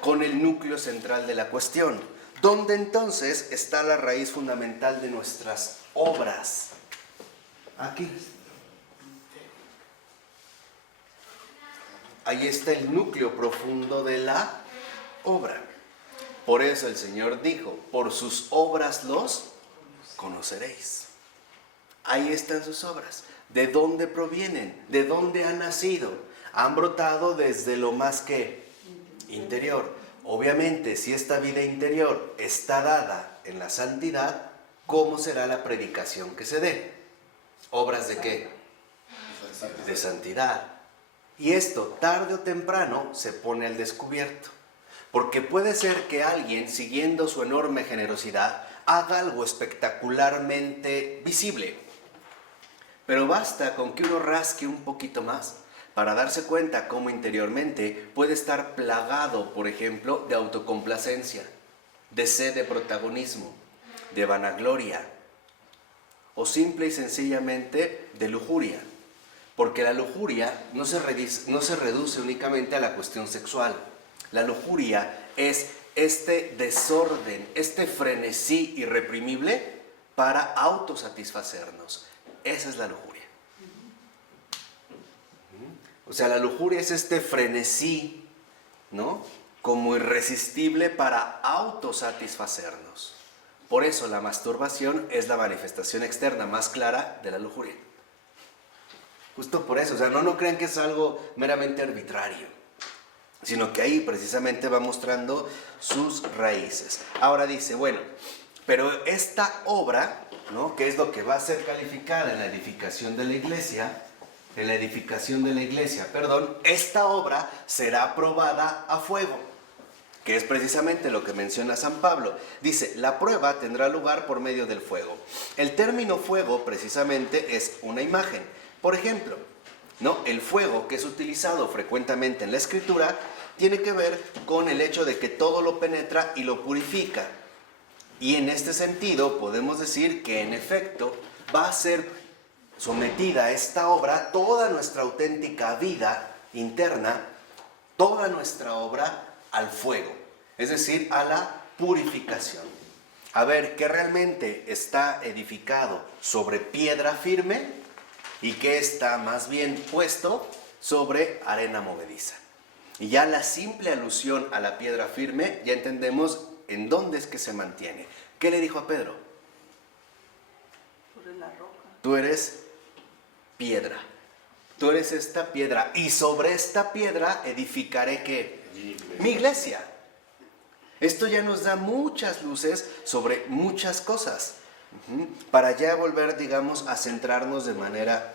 con el núcleo central de la cuestión, donde entonces está la raíz fundamental de nuestras obras. Aquí. Ahí está el núcleo profundo de la obra. Por eso el Señor dijo, por sus obras los conoceréis. Ahí están sus obras. ¿De dónde provienen? ¿De dónde han nacido? Han brotado desde lo más que interior. Obviamente, si esta vida interior está dada en la santidad, ¿cómo será la predicación que se dé? ¿Obras de qué? De santidad. Y esto, tarde o temprano, se pone al descubierto. Porque puede ser que alguien, siguiendo su enorme generosidad, haga algo espectacularmente visible. Pero basta con que uno rasque un poquito más para darse cuenta cómo interiormente puede estar plagado, por ejemplo, de autocomplacencia, de sed de protagonismo, de vanagloria, o simple y sencillamente de lujuria. Porque la lujuria no se reduce únicamente a la cuestión sexual. La lujuria es este desorden, este frenesí irreprimible para autosatisfacernos. Esa es la lujuria. O sea, la lujuria es este frenesí, ¿no? Como irresistible para autosatisfacernos. Por eso la masturbación es la manifestación externa más clara de la lujuria. Justo por eso, o sea, no crean que es algo meramente arbitrario, sino que ahí precisamente va mostrando sus raíces. Ahora dice, bueno, pero esta obra, ¿no?, que es lo que va a ser calificada en la edificación de la iglesia, esta obra será probada a fuego, que es precisamente lo que menciona San Pablo. Dice, la prueba tendrá lugar por medio del fuego. El término fuego precisamente es una imagen. Por ejemplo, ¿no?, el fuego que es utilizado frecuentemente en la Escritura tiene que ver con el hecho de que todo lo penetra y lo purifica. Y en este sentido podemos decir que en efecto va a ser sometida a esta obra toda nuestra auténtica vida interna, toda nuestra obra al fuego, es decir, a la purificación. A ver, ¿qué realmente está edificado sobre piedra firme y qué está más bien puesto sobre arena movediza? Y ya la simple alusión a la piedra firme, ya entendemos en dónde es que se mantiene. ¿Qué le dijo a Pedro? Sobre la roca. Tú eres piedra. Tú eres esta piedra. Y sobre esta piedra edificaré ¿qué? Mi iglesia. Esto ya nos da muchas luces sobre muchas cosas. Para ya volver, digamos, a centrarnos de manera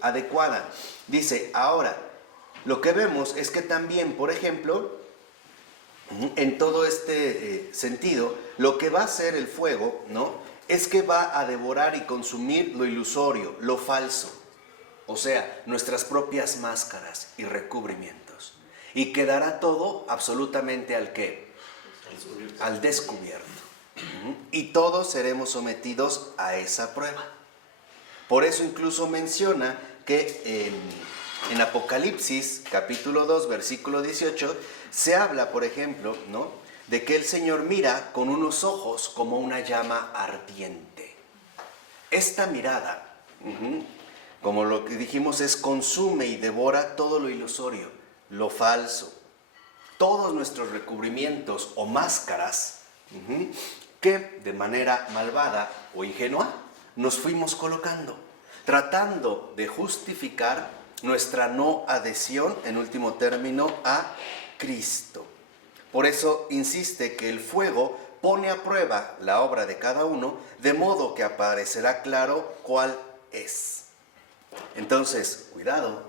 adecuada. Dice, ahora, lo que vemos es que también, por ejemplo, en todo este sentido, lo que va a hacer el fuego, ¿no?, es que va a devorar y consumir lo ilusorio, lo falso, o sea, nuestras propias máscaras y recubrimientos. Y quedará todo absolutamente ¿al qué? Al descubierto. Y todos seremos sometidos a esa prueba. Por eso incluso menciona que en Apocalipsis, capítulo 2, versículo 18, se habla, por ejemplo, ¿no?, de que el Señor mira con unos ojos como una llama ardiente. Esta mirada, como lo que dijimos, consume y devora todo lo ilusorio, lo falso, todos nuestros recubrimientos o máscaras, que de manera malvada o ingenua nos fuimos colocando, tratando de justificar nuestra no adhesión, en último término, a Cristo. Por eso insiste que el fuego pone a prueba la obra de cada uno, de modo que aparecerá claro cuál es. Entonces, cuidado,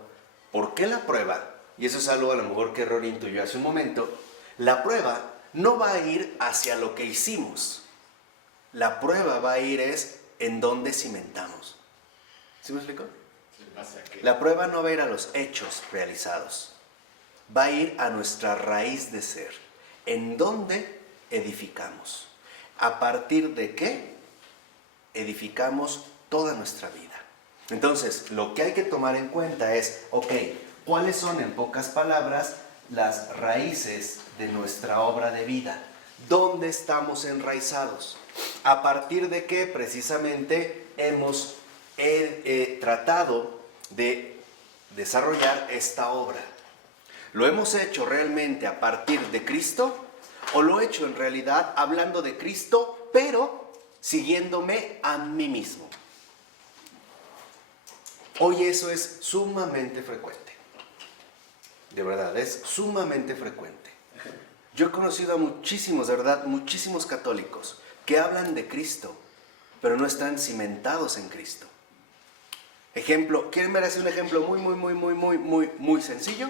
¿por qué la prueba? Y eso es algo a lo mejor que Rory intuyó hace un momento. La prueba no va a ir hacia lo que hicimos. La prueba va a ir es en dónde cimentamos. ¿Sí me explico? La prueba no va a ir a los hechos realizados. Va a ir a nuestra raíz de ser. ¿En dónde edificamos? ¿A partir de qué edificamos toda nuestra vida? Entonces, lo que hay que tomar en cuenta es, ok, ¿cuáles son, en pocas palabras, las raíces de nuestra obra de vida? ¿Dónde estamos enraizados? ¿A partir de qué precisamente hemos tratado de desarrollar esta obra? ¿Lo hemos hecho realmente a partir de Cristo? ¿O lo he hecho en realidad hablando de Cristo, pero siguiéndome a mí mismo? Hoy eso es sumamente frecuente. De verdad, es sumamente frecuente. Yo he conocido a muchísimos, de verdad, muchísimos católicos que hablan de Cristo, pero no están cimentados en Cristo. Ejemplo, ¿quieren ver así un ejemplo muy sencillo?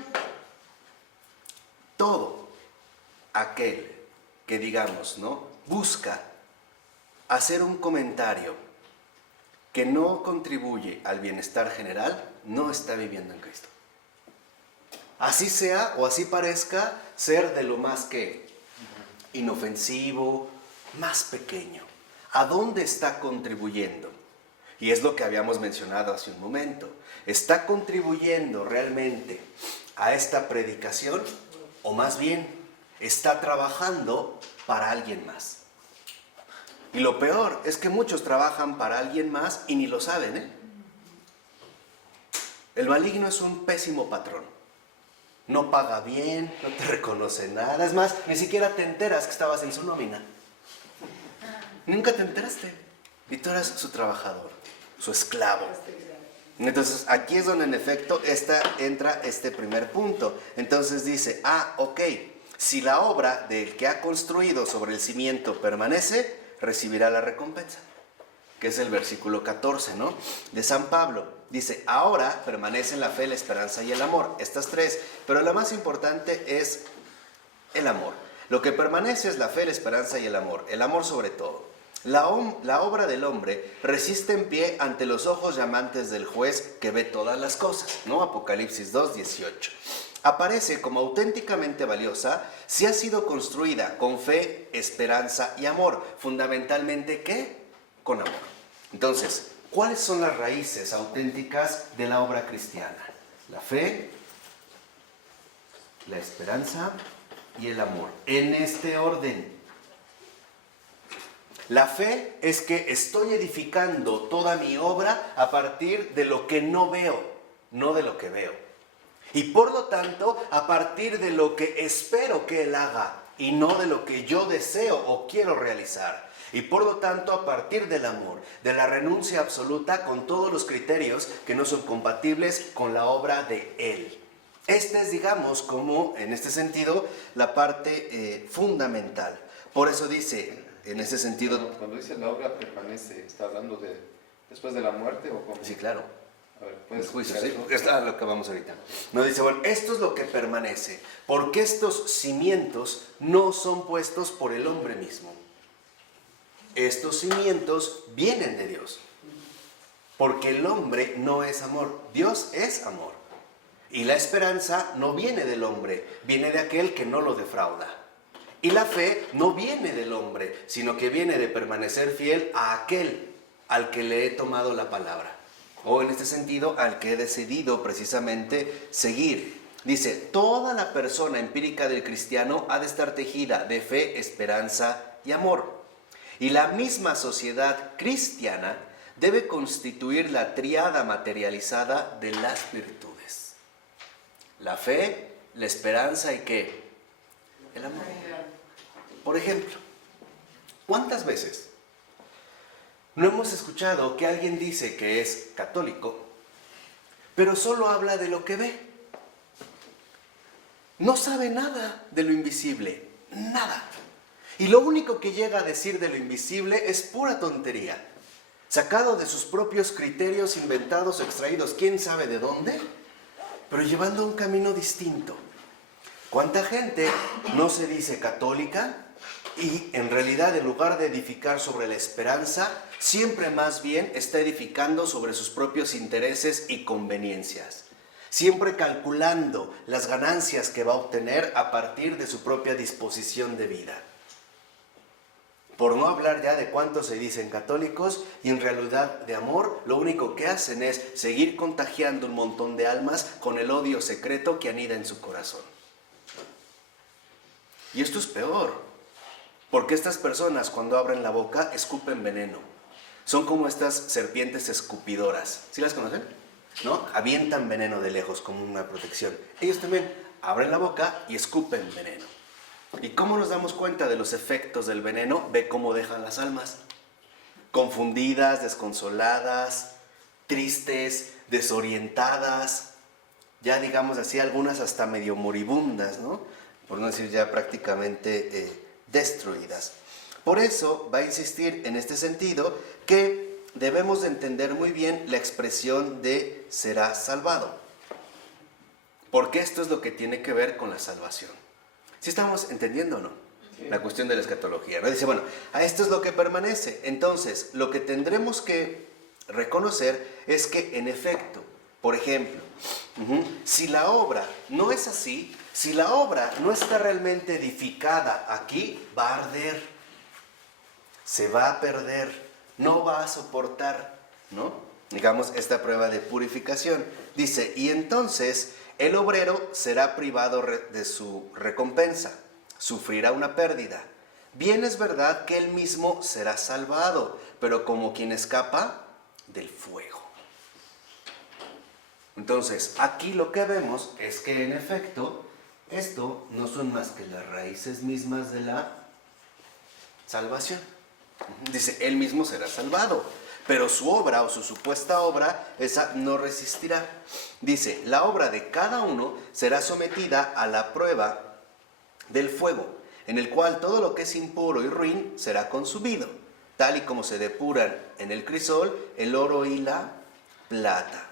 Todo aquel que, digamos, ¿no?, busca hacer un comentario que no contribuye al bienestar general, no está viviendo en Cristo. Así sea o así parezca ser de lo más que inofensivo, más pequeño. ¿A dónde está contribuyendo? Y es lo que habíamos mencionado hace un momento. ¿Está contribuyendo realmente a esta predicación? O más bien, está trabajando para alguien más. Y lo peor es que muchos trabajan para alguien más y ni lo saben, ¿eh? El maligno es un pésimo patrón. No paga bien, no te reconoce nada. Es más, ni siquiera te enteras que estabas en su nómina. Nunca te enteraste. Y tú eras su trabajador, su esclavo. Entonces, aquí es donde en efecto entra este primer punto. Entonces dice, ok, si la obra del que ha construido sobre el cimiento permanece, recibirá la recompensa. Que es el versículo 14, ¿no?, de San Pablo. Dice, ahora permanecen la fe, la esperanza y el amor. Estas tres, pero la más importante es el amor. Lo que permanece es la fe, la esperanza y el amor. El amor sobre todo. La obra del hombre resiste en pie ante los ojos llamantes del juez que ve todas las cosas, ¿no? Apocalipsis 2:18. Aparece como auténticamente valiosa si ha sido construida con fe, esperanza y amor. Fundamentalmente, ¿qué? Con amor. Entonces, ¿cuáles son las raíces auténticas de la obra cristiana? La fe, la esperanza y el amor. En este orden. La fe es que estoy edificando toda mi obra a partir de lo que no veo, no de lo que veo. Y por lo tanto, a partir de lo que espero que Él haga y no de lo que yo deseo o quiero realizar. Y por lo tanto, a partir del amor, de la renuncia absoluta con todos los criterios que no son compatibles con la obra de Él. Esta es, digamos, como en este sentido, la parte fundamental. Por eso dice, en ese sentido... Cuando dice la obra permanece, ¿está hablando de después de la muerte o cómo? Sí, claro. A ver, El juicio, sí, está lo que vamos ahorita. Nos dice, bueno, esto es lo que permanece, porque estos cimientos no son puestos por el hombre mismo. Estos cimientos vienen de Dios, porque el hombre no es amor, Dios es amor. Y la esperanza no viene del hombre, viene de aquel que no lo defrauda. Y la fe no viene del hombre, sino que viene de permanecer fiel a aquel al que le he tomado la palabra. O en este sentido, al que he decidido precisamente seguir. Dice, toda la persona empírica del cristiano ha de estar tejida de fe, esperanza y amor. Y la misma sociedad cristiana debe constituir la tríada materializada de las virtudes. La fe, la esperanza y ¿qué? El amor. Por ejemplo, ¿Cuántas veces no hemos escuchado que alguien dice que es católico, pero solo habla de lo que ve? No sabe nada de lo invisible, nada. Y lo único que llega a decir de lo invisible es pura tontería, sacado de sus propios criterios inventados o extraídos, quién sabe de dónde, pero llevando un camino distinto. ¿Cuánta gente no se dice católica y en realidad en lugar de edificar sobre la esperanza, siempre más bien está edificando sobre sus propios intereses y conveniencias? Siempre calculando las ganancias que va a obtener a partir de su propia disposición de vida. Por no hablar ya de cuántos se dicen católicos y en realidad de amor, lo único que hacen es seguir contagiando un montón de almas con el odio secreto que anida en su corazón. Y esto es peor, porque estas personas cuando abren la boca escupen veneno. Son como estas serpientes escupidoras. ¿Sí las conocen? ¿No? Avientan veneno de lejos como una protección. Ellos también abren la boca y escupen veneno. ¿Y cómo nos damos cuenta de los efectos del veneno? Ve cómo dejan las almas. Confundidas, desconsoladas, tristes, desorientadas. Ya digamos así, algunas hasta medio moribundas, ¿no? Por no decir ya prácticamente destruidas. Por eso va a insistir en este sentido que debemos de entender muy bien la expresión de será salvado. Porque esto es lo que tiene que ver con la salvación. ¿Sí estamos entendiendo o no? Sí. La cuestión de la escatología, ¿no? Dice, bueno, a esto es lo que permanece. Entonces, lo que tendremos que reconocer es que, en efecto, por ejemplo, si la obra no es así, si la obra no está realmente edificada aquí, va a arder, se va a perder, no va a soportar, ¿no? Digamos, esta prueba de purificación. Dice, y entonces el obrero será privado de su recompensa, sufrirá una pérdida. Bien es verdad que él mismo será salvado, pero como quien escapa del fuego. Entonces, aquí lo que vemos es que en efecto, esto no son más que las raíces mismas de la salvación. Dice, él mismo será salvado, pero su obra o su supuesta obra, esa no resistirá. Dice, la obra de cada uno será sometida a la prueba del fuego, en el cual todo lo que es impuro y ruin será consumido, tal y como se depuran en el crisol el oro y la plata.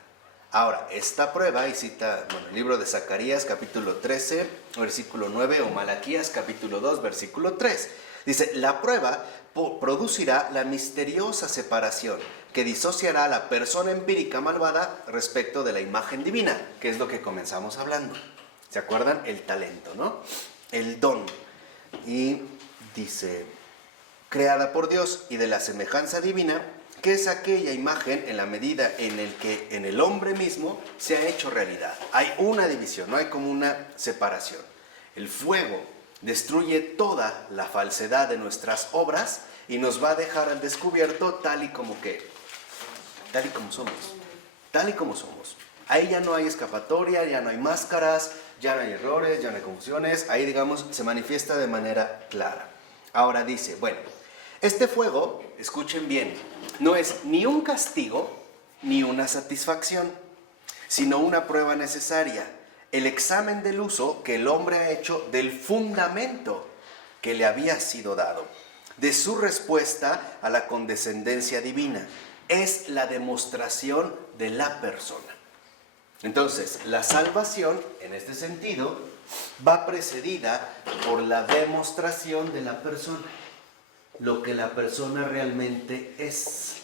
Ahora, esta prueba, y cita el libro de Zacarías capítulo 13, versículo 9, o Malaquías capítulo 2, versículo 3. Dice, la prueba producirá la misteriosa separación que disociará a la persona empírica malvada respecto de la imagen divina, que es lo que comenzamos hablando. ¿Se acuerdan? El talento, ¿no? El don. Y dice, creada por Dios y de la semejanza divina, que es aquella imagen en la medida en el que en el hombre mismo se ha hecho realidad. Hay una división, no hay como una separación. El fuego destruye toda la falsedad de nuestras obras y nos va a dejar al descubierto tal y como somos. Tal y como somos. Ahí ya no hay escapatoria, ya no hay máscaras, ya no hay errores, ya no hay confusiones. Ahí, digamos, se manifiesta de manera clara. Ahora dice, bueno, este fuego, escuchen bien, no es ni un castigo ni una satisfacción, sino una prueba necesaria, el examen del uso que el hombre ha hecho del fundamento que le había sido dado, de su respuesta a la condescendencia divina. Es la demostración de la persona. Entonces, la salvación, en este sentido, va precedida por la demostración de la persona, lo que la persona realmente es.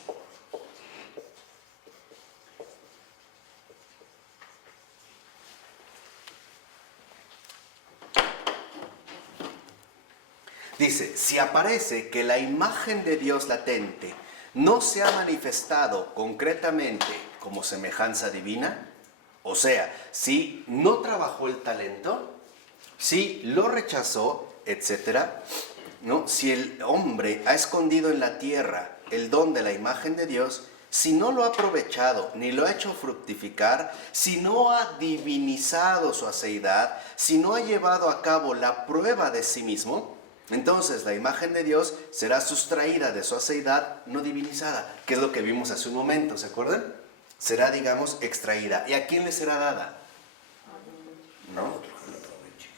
Dice, si aparece que la imagen de Dios latente no se ha manifestado concretamente como semejanza divina, o sea, si no trabajó el talento, si lo rechazó, etc., ¿no? Si el hombre ha escondido en la tierra el don de la imagen de Dios, si no lo ha aprovechado ni lo ha hecho fructificar, si no ha divinizado su aceidad, si no ha llevado a cabo la prueba de sí mismo, Entonces la imagen de Dios será sustraída de su aceidad no divinizada, que es lo que vimos hace un momento, ¿se acuerdan? Será, digamos, extraída. ¿Y a quién le será dada? ¿No?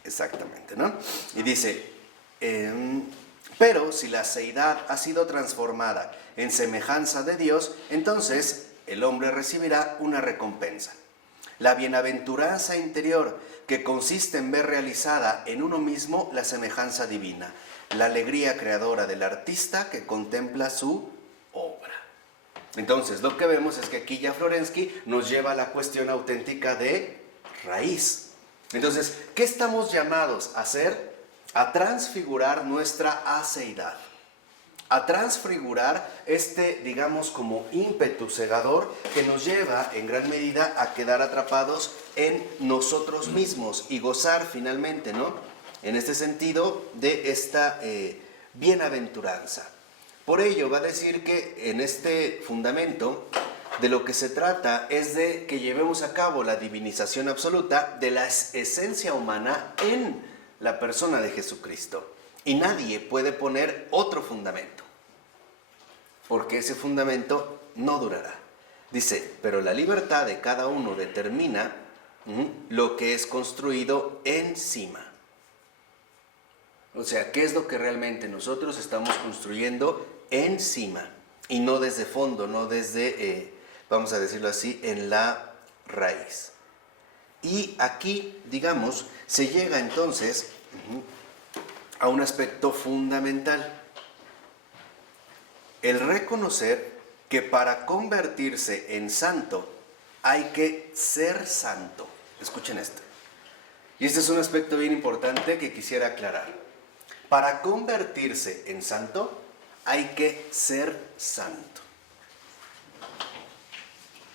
Exactamente, ¿no? Y dice, pero si la aceidad ha sido transformada en semejanza de Dios, entonces el hombre recibirá una recompensa. La bienaventuranza interior, que consiste en ver realizada en uno mismo la semejanza divina, la alegría creadora del artista que contempla su obra. Entonces, lo que vemos es que aquí ya Florensky nos lleva a la cuestión auténtica de raíz. Entonces, ¿qué estamos llamados a hacer? A transfigurar nuestra aceidad, a transfigurar digamos, como ímpetu cegador que nos lleva en gran medida a quedar atrapados en nosotros mismos y gozar finalmente, ¿no? En este sentido de esta bienaventuranza. Por ello va a decir que en este fundamento de lo que se trata es de que llevemos a cabo la divinización absoluta de la esencia humana en la persona de Jesucristo. Y nadie puede poner otro fundamento, porque ese fundamento no durará. Dice, pero la libertad de cada uno determina lo que es construido encima. O sea, ¿qué es lo que realmente nosotros estamos construyendo encima? Y no desde fondo, no desde, vamos a decirlo así, en la raíz. Y aquí, digamos, se llega entonces a un aspecto fundamental. El reconocer que para convertirse en santo hay que ser santo. Escuchen esto. Y este es un aspecto bien importante que quisiera aclarar. Para convertirse en santo hay que ser santo.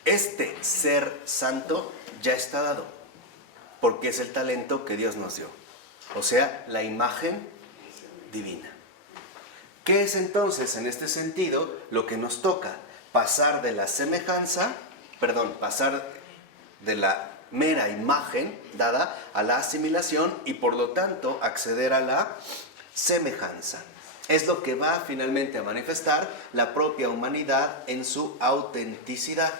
Este ser santo ya está dado, porque es el talento que Dios nos dio. O sea, la imagen divina. ¿Qué es entonces en este sentido lo que nos toca? Pasar de la pasar de la mera imagen dada a la asimilación y por lo tanto acceder a la semejanza. Es lo que va finalmente a manifestar la propia humanidad en su autenticidad.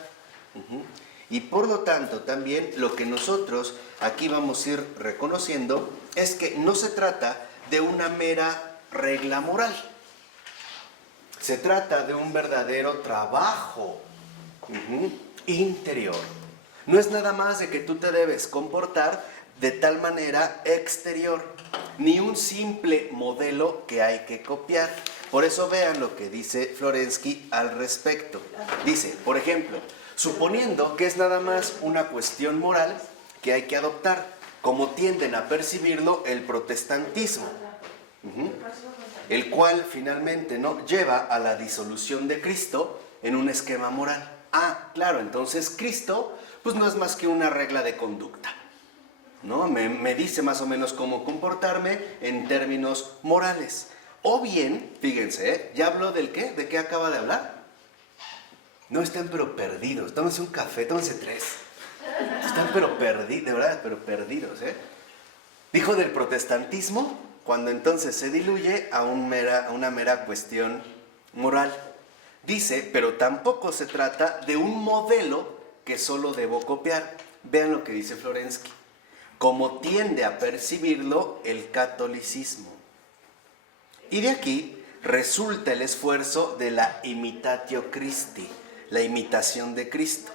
Y por lo tanto también lo que nosotros aquí vamos a ir reconociendo es que no se trata de una mera regla moral. Se trata de un verdadero trabajo interior. No es nada más de que tú te debes comportar de tal manera exterior, ni un simple modelo que hay que copiar. Por eso vean lo que dice Florensky al respecto. Dice, por ejemplo, suponiendo que es nada más una cuestión moral que hay que adoptar, como tienden a percibirlo el protestantismo, el cual finalmente no lleva a la disolución de Cristo en un esquema moral. Ah, claro, entonces Cristo pues no es más que una regla de conducta, ¿no? Me dice más o menos cómo comportarme en términos morales. O bien, fíjense, ¿ya habló del qué? ¿De qué acaba de hablar? No están pero perdidos. Tómense un café, tómense 3. Están pero perdidos, de verdad, pero perdidos, ¿eh? Dijo del protestantismo, cuando entonces se diluye a una mera cuestión moral. Dice, pero tampoco se trata de un modelo que solo debo copiar. Vean lo que dice Florensky. Como tiende a percibirlo el catolicismo. Y de aquí resulta el esfuerzo de la imitatio Christi, la imitación de Cristo.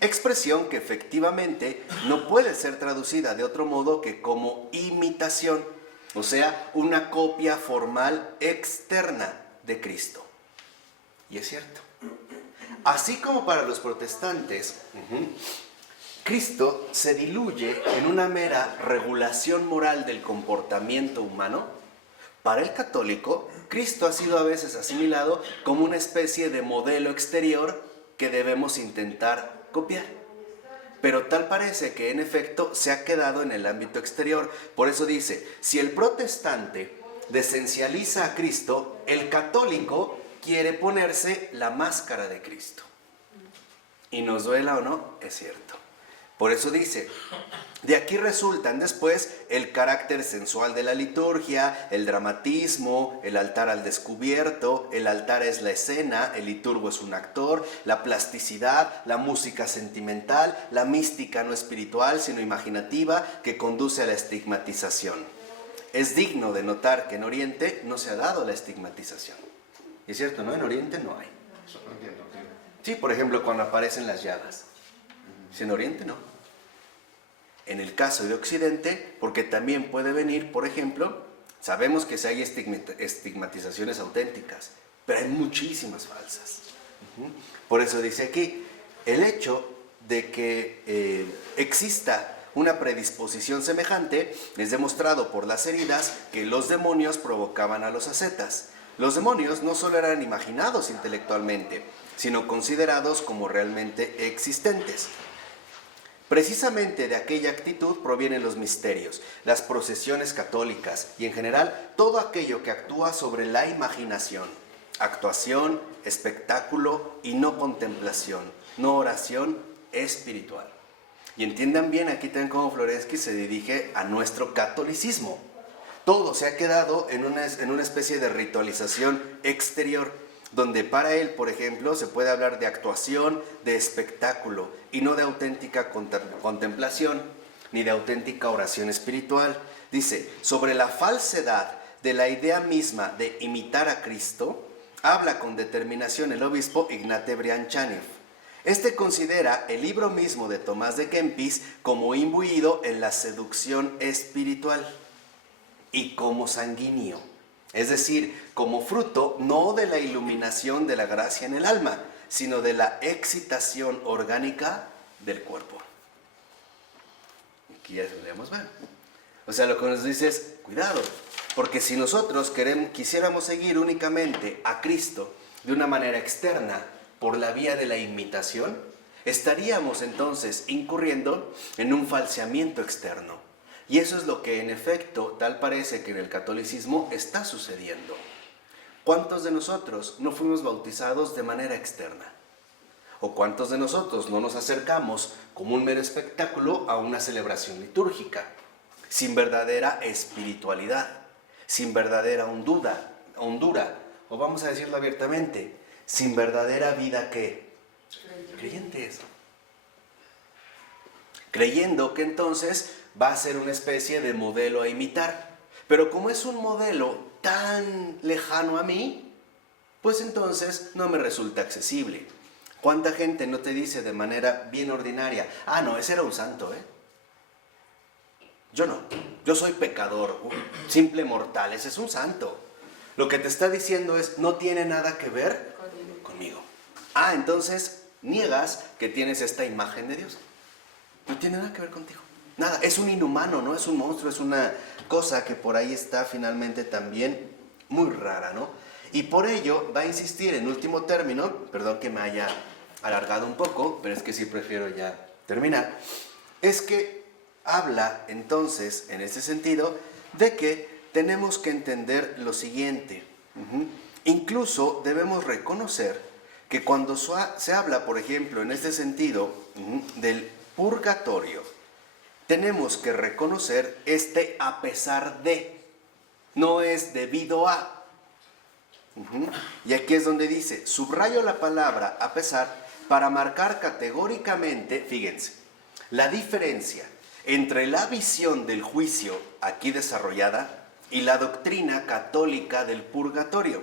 Expresión que efectivamente no puede ser traducida de otro modo que como imitación, o sea, una copia formal externa de Cristo. Y es cierto. Así como para los protestantes, Cristo se diluye en una mera regulación moral del comportamiento humano, para el católico, Cristo ha sido a veces asimilado como una especie de modelo exterior que debemos intentar copiar. Pero tal parece que en efecto se ha quedado en el ámbito exterior. Por eso dice, si el protestante desencializa a Cristo, el católico quiere ponerse la máscara de Cristo. Y nos duela o no, es cierto. Por eso dice, de aquí resultan después el carácter sensual de la liturgia, el dramatismo, el altar al descubierto, el altar es la escena, el liturgo es un actor, la plasticidad, la música sentimental, la mística no espiritual sino imaginativa que conduce a la estigmatización. Es digno de notar que en Oriente no se ha dado la estigmatización. Y es cierto, ¿no? En Oriente no hay. Eso no entiendo. Sí, por ejemplo, cuando aparecen las llagas. Si en Oriente no. En el caso de Occidente, porque también puede venir, por ejemplo, sabemos que sí hay estigmatizaciones auténticas, pero hay muchísimas falsas. Por eso dice aquí, el hecho de que exista una predisposición semejante es demostrado por las heridas que los demonios provocaban a los ascetas. Los demonios no solo eran imaginados intelectualmente, sino considerados como realmente existentes. Precisamente de aquella actitud provienen los misterios, las procesiones católicas y en general todo aquello que actúa sobre la imaginación, actuación, espectáculo y no contemplación, no oración espiritual. Y entiendan bien aquí también cómo Florensky se dirige a nuestro catolicismo. Todo se ha quedado en una especie de ritualización exterior, donde para él, por ejemplo, se puede hablar de actuación, de espectáculo, y no de auténtica contemplación, ni de auténtica oración espiritual. Dice, sobre la falsedad de la idea misma de imitar a Cristo, habla con determinación el obispo Ignate Brianchanev. Este considera el libro mismo de Tomás de Kempis como imbuido en la seducción espiritual y como sanguíneo. Es decir, como fruto no de la iluminación de la gracia en el alma, sino de la excitación orgánica del cuerpo. Aquí ya leemos mal. O sea, lo que nos dice es, cuidado, porque si nosotros quisiéramos seguir únicamente a Cristo de una manera externa por la vía de la imitación, estaríamos entonces incurriendo en un falseamiento externo. Y eso es lo que en efecto tal parece que en el catolicismo está sucediendo. ¿Cuántos de nosotros no fuimos bautizados de manera externa? ¿O cuántos de nosotros no nos acercamos como un mero espectáculo a una celebración litúrgica, sin verdadera espiritualidad, sin verdadera hondura, o vamos a decirlo abiertamente, sin verdadera vida ¿qué? Creyentes. Creyendo que entonces va a ser una especie de modelo a imitar. Pero como es un modelo tan lejano a mí, pues entonces no me resulta accesible. ¿Cuánta gente no te dice de manera bien ordinaria, ah, no, ese era un santo, ¿eh? Yo no, yo soy pecador, simple mortal, ese es un santo. Lo que te está diciendo es, no tiene nada que ver conmigo. Ah, entonces niegas que tienes esta imagen de Dios. No tiene nada que ver contigo. Nada, es un inhumano, no es un monstruo, es una cosa que por ahí está finalmente también muy rara, ¿no? Y por ello va a insistir en último término, perdón que me haya alargado un poco, pero es que sí prefiero ya terminar, es que habla entonces, en ese sentido, de que tenemos que entender lo siguiente. Incluso debemos reconocer que cuando se habla, por ejemplo, en este sentido, del purgatorio, tenemos que reconocer a pesar de, no es debido a. Y aquí es donde dice, subrayo la palabra a pesar para marcar categóricamente, fíjense, la diferencia entre la visión del juicio aquí desarrollada y la doctrina católica del purgatorio,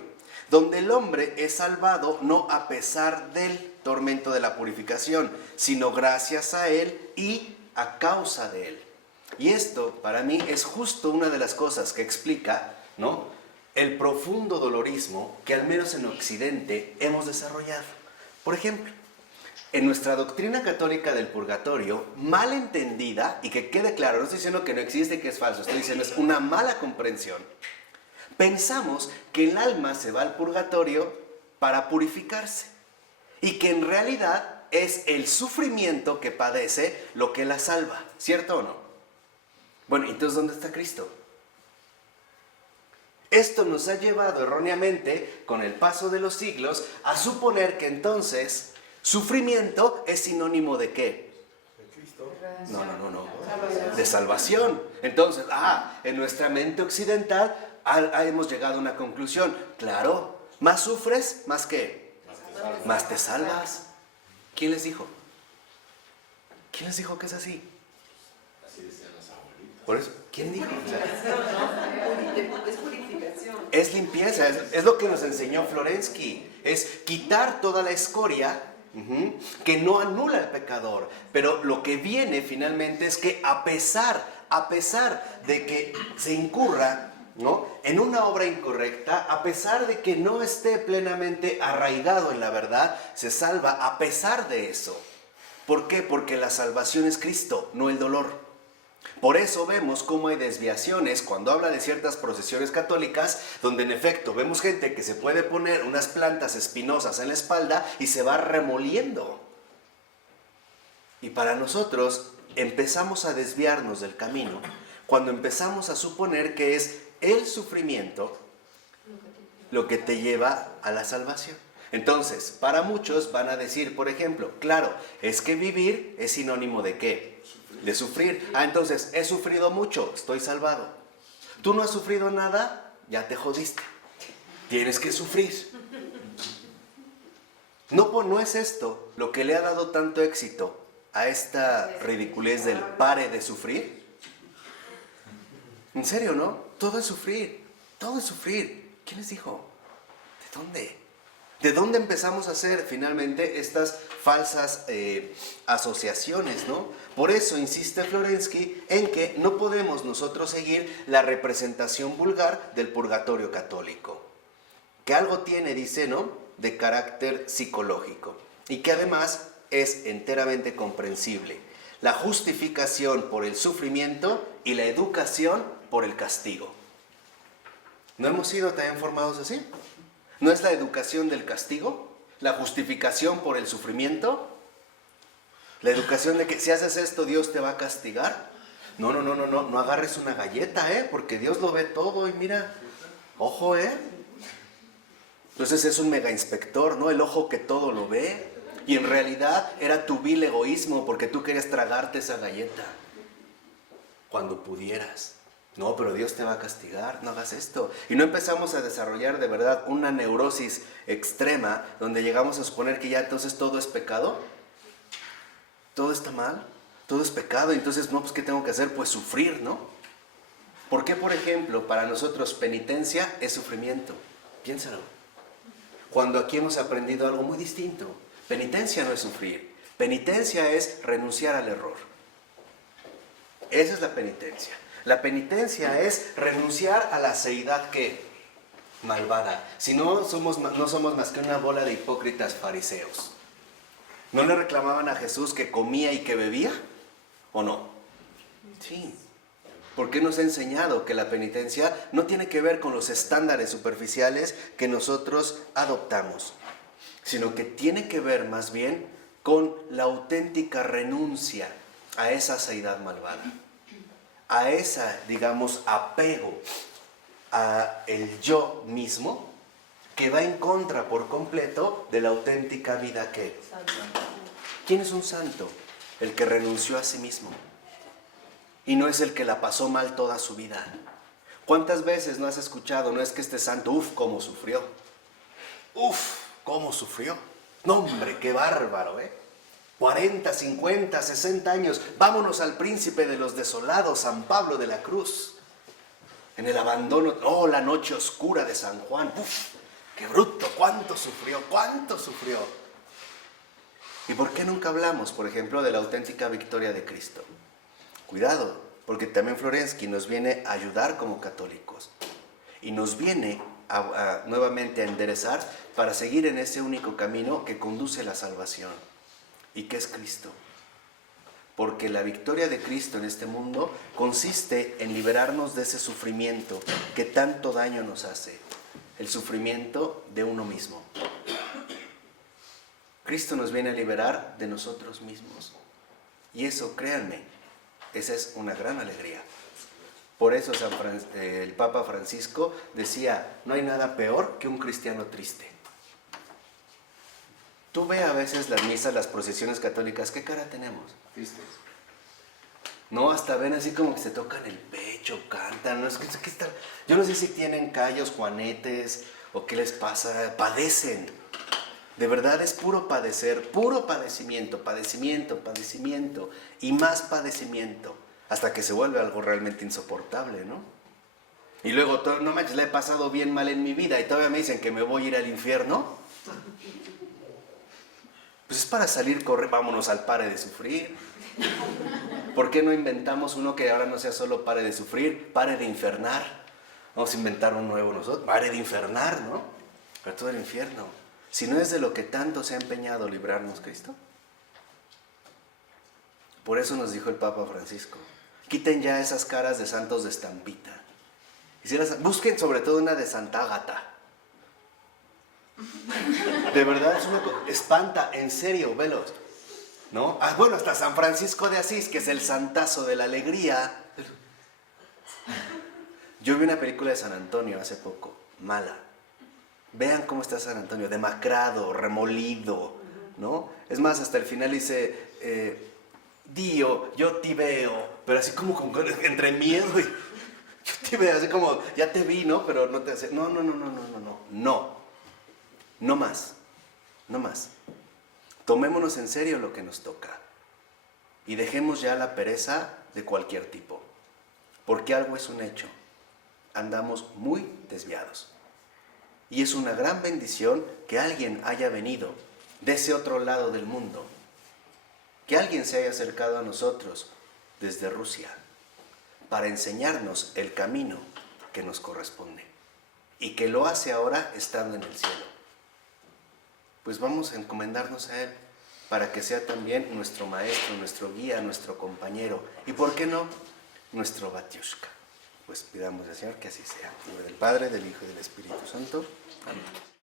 donde el hombre es salvado no a pesar del tormento de la purificación, sino gracias a él y a causa de él. Y esto para mí es justo una de las cosas que explica, ¿no?, el profundo dolorismo que al menos en Occidente hemos desarrollado. Por ejemplo, en nuestra doctrina católica del purgatorio, mal entendida, y que quede claro, no estoy diciendo que no existe, que es falso, estoy diciendo es una mala comprensión, pensamos que el alma se va al purgatorio para purificarse y que en realidad es el sufrimiento que padece lo que la salva, ¿cierto o no? Bueno, entonces ¿dónde está Cristo? Esto nos ha llevado erróneamente, con el paso de los siglos, a suponer que entonces sufrimiento es sinónimo de ¿qué? No. De salvación. Entonces, en nuestra mente occidental hemos llegado a una conclusión. Claro, más sufres, más ¿qué? Más te salvas. ¿Quién les dijo? ¿Quién les dijo que es así? Así decían las abuelitas. Por eso, ¿quién dijo? Es purificación. Es limpieza, es lo que nos enseñó Florensky. Es quitar toda la escoria que no anula al pecador. Pero lo que viene finalmente es que a pesar de que se incurra, ¿no?, en una obra incorrecta, a pesar de que no esté plenamente arraigado en la verdad, se salva a pesar de eso. ¿Por qué? Porque la salvación es Cristo, no el dolor. Por eso vemos cómo hay desviaciones cuando habla de ciertas procesiones católicas, donde en efecto vemos gente que se puede poner unas plantas espinosas en la espalda y se va remoliendo. Y para nosotros empezamos a desviarnos del camino cuando empezamos a suponer que es el sufrimiento lo que te lleva a la salvación. Entonces, para muchos van a decir, por ejemplo, claro, es que vivir es sinónimo ¿de qué? De sufrir. Entonces, he sufrido mucho, estoy salvado. ¿Tú no has sufrido nada? Ya te jodiste. Tienes que sufrir. No es esto lo que le ha dado tanto éxito a esta ridiculez del pare de sufrir. En serio, ¿no? Todo es sufrir. Todo es sufrir. ¿Quién les dijo? ¿De dónde? ¿De dónde empezamos a hacer finalmente estas falsas asociaciones, ¿no? Por eso insiste Florensky en que no podemos nosotros seguir la representación vulgar del purgatorio católico. Que algo tiene, dice, ¿no?, de carácter psicológico. Y que además es enteramente comprensible. La justificación por el sufrimiento y la educación por el castigo. ¿No hemos sido también formados así? ¿No es la educación del castigo? ¿La justificación por el sufrimiento? ¿La educación de que si haces esto Dios te va a castigar? No agarres una galleta, porque Dios lo ve todo y mira, ojo, Entonces es un mega inspector, ¿no? El ojo que todo lo ve. Y en realidad era tu vil egoísmo porque tú querías tragarte esa galleta cuando pudieras. No, pero Dios te va a castigar, no hagas esto. Y no empezamos a desarrollar de verdad una neurosis extrema donde llegamos a suponer que ya entonces todo es pecado. Todo está mal, todo es pecado. Entonces, no, pues ¿qué tengo que hacer? Pues sufrir, ¿no? ¿Por qué, por ejemplo, para nosotros penitencia es sufrimiento? Piénsalo. Cuando aquí hemos aprendido algo muy distinto. Penitencia no es sufrir. Penitencia es renunciar al error. Esa es la penitencia. La penitencia es renunciar a la aceidad que malvada. Si no somos más que una bola de hipócritas fariseos. ¿No le reclamaban a Jesús que comía y que bebía? ¿O no? Sí. ¿Por qué nos ha enseñado que la penitencia no tiene que ver con los estándares superficiales que nosotros adoptamos, sino que tiene que ver más bien con la auténtica renuncia a esa aceidad malvada? A esa, digamos, apego a el yo mismo que va en contra por completo de la auténtica vida que... ¿Quién es un santo? El que renunció a sí mismo. Y no es el que la pasó mal toda su vida. ¿Cuántas veces no has escuchado? No es que este santo, cómo sufrió. Cómo sufrió. No, hombre, qué bárbaro, 40, 50, 60 años. Vámonos al príncipe de los desolados, San Pablo de la Cruz. En el abandono, la noche oscura de San Juan. ¡Qué bruto! ¡Cuánto sufrió! ¡Cuánto sufrió! ¿Y por qué nunca hablamos, por ejemplo, de la auténtica victoria de Cristo? Cuidado, porque también Florensky nos viene a ayudar como católicos. Y nos viene nuevamente a enderezar para seguir en ese único camino que conduce a la salvación. ¿Y qué es Cristo? Porque la victoria de Cristo en este mundo consiste en liberarnos de ese sufrimiento que tanto daño nos hace. El sufrimiento de uno mismo. Cristo nos viene a liberar de nosotros mismos. Y eso, créanme, esa es una gran alegría. Por eso el Papa Francisco decía, no hay nada peor que un cristiano triste. Tú ve a veces las misas, las procesiones católicas, ¿qué cara tenemos? Tristes. No, hasta ven así como que se tocan el pecho, cantan. ¿No? Yo no sé si tienen callos, juanetes o qué les pasa. Padecen. De verdad es puro padecer, puro padecimiento, padecimiento, padecimiento y más padecimiento. Hasta que se vuelve algo realmente insoportable, ¿no? Y luego, no manches, la he pasado bien mal en mi vida y todavía me dicen que me voy a ir al infierno. Pues es para salir, vámonos al pare de sufrir. ¿Por qué no inventamos uno que ahora no sea solo pare de sufrir, pare de infernar? Vamos a inventar un nuevo nosotros, pare de infernar, ¿no? Para todo el infierno. Si no es de lo que tanto se ha empeñado librarnos Cristo. Por eso nos dijo el Papa Francisco, quiten ya esas caras de santos de estampita. Busquen sobre todo una de Santa Ágata. De verdad, espanta, en serio, velos. ¿No? Bueno, hasta San Francisco de Asís, que es el santazo de la alegría. Yo vi una película de San Antonio hace poco, mala. Vean cómo está San Antonio, demacrado, remolido, ¿no? Es más, hasta el final dice, Dio, yo te veo, pero así como entre miedo y... Yo te veo, así como, ya te vi, ¿no? Pero no te hace... No, no más, no más. Tomémonos en serio lo que nos toca y dejemos ya la pereza de cualquier tipo, porque algo es un hecho, andamos muy desviados. Y es una gran bendición que alguien haya venido de ese otro lado del mundo, que alguien se haya acercado a nosotros desde Rusia para enseñarnos el camino que nos corresponde y que lo hace ahora estando en el cielo. Pues vamos a encomendarnos a Él para que sea también nuestro maestro, nuestro guía, nuestro compañero y, ¿por qué no?, nuestro Batiushka. Pues pidamos al Señor que así sea. En nombre del Padre, del Hijo y del Espíritu Santo. Amén.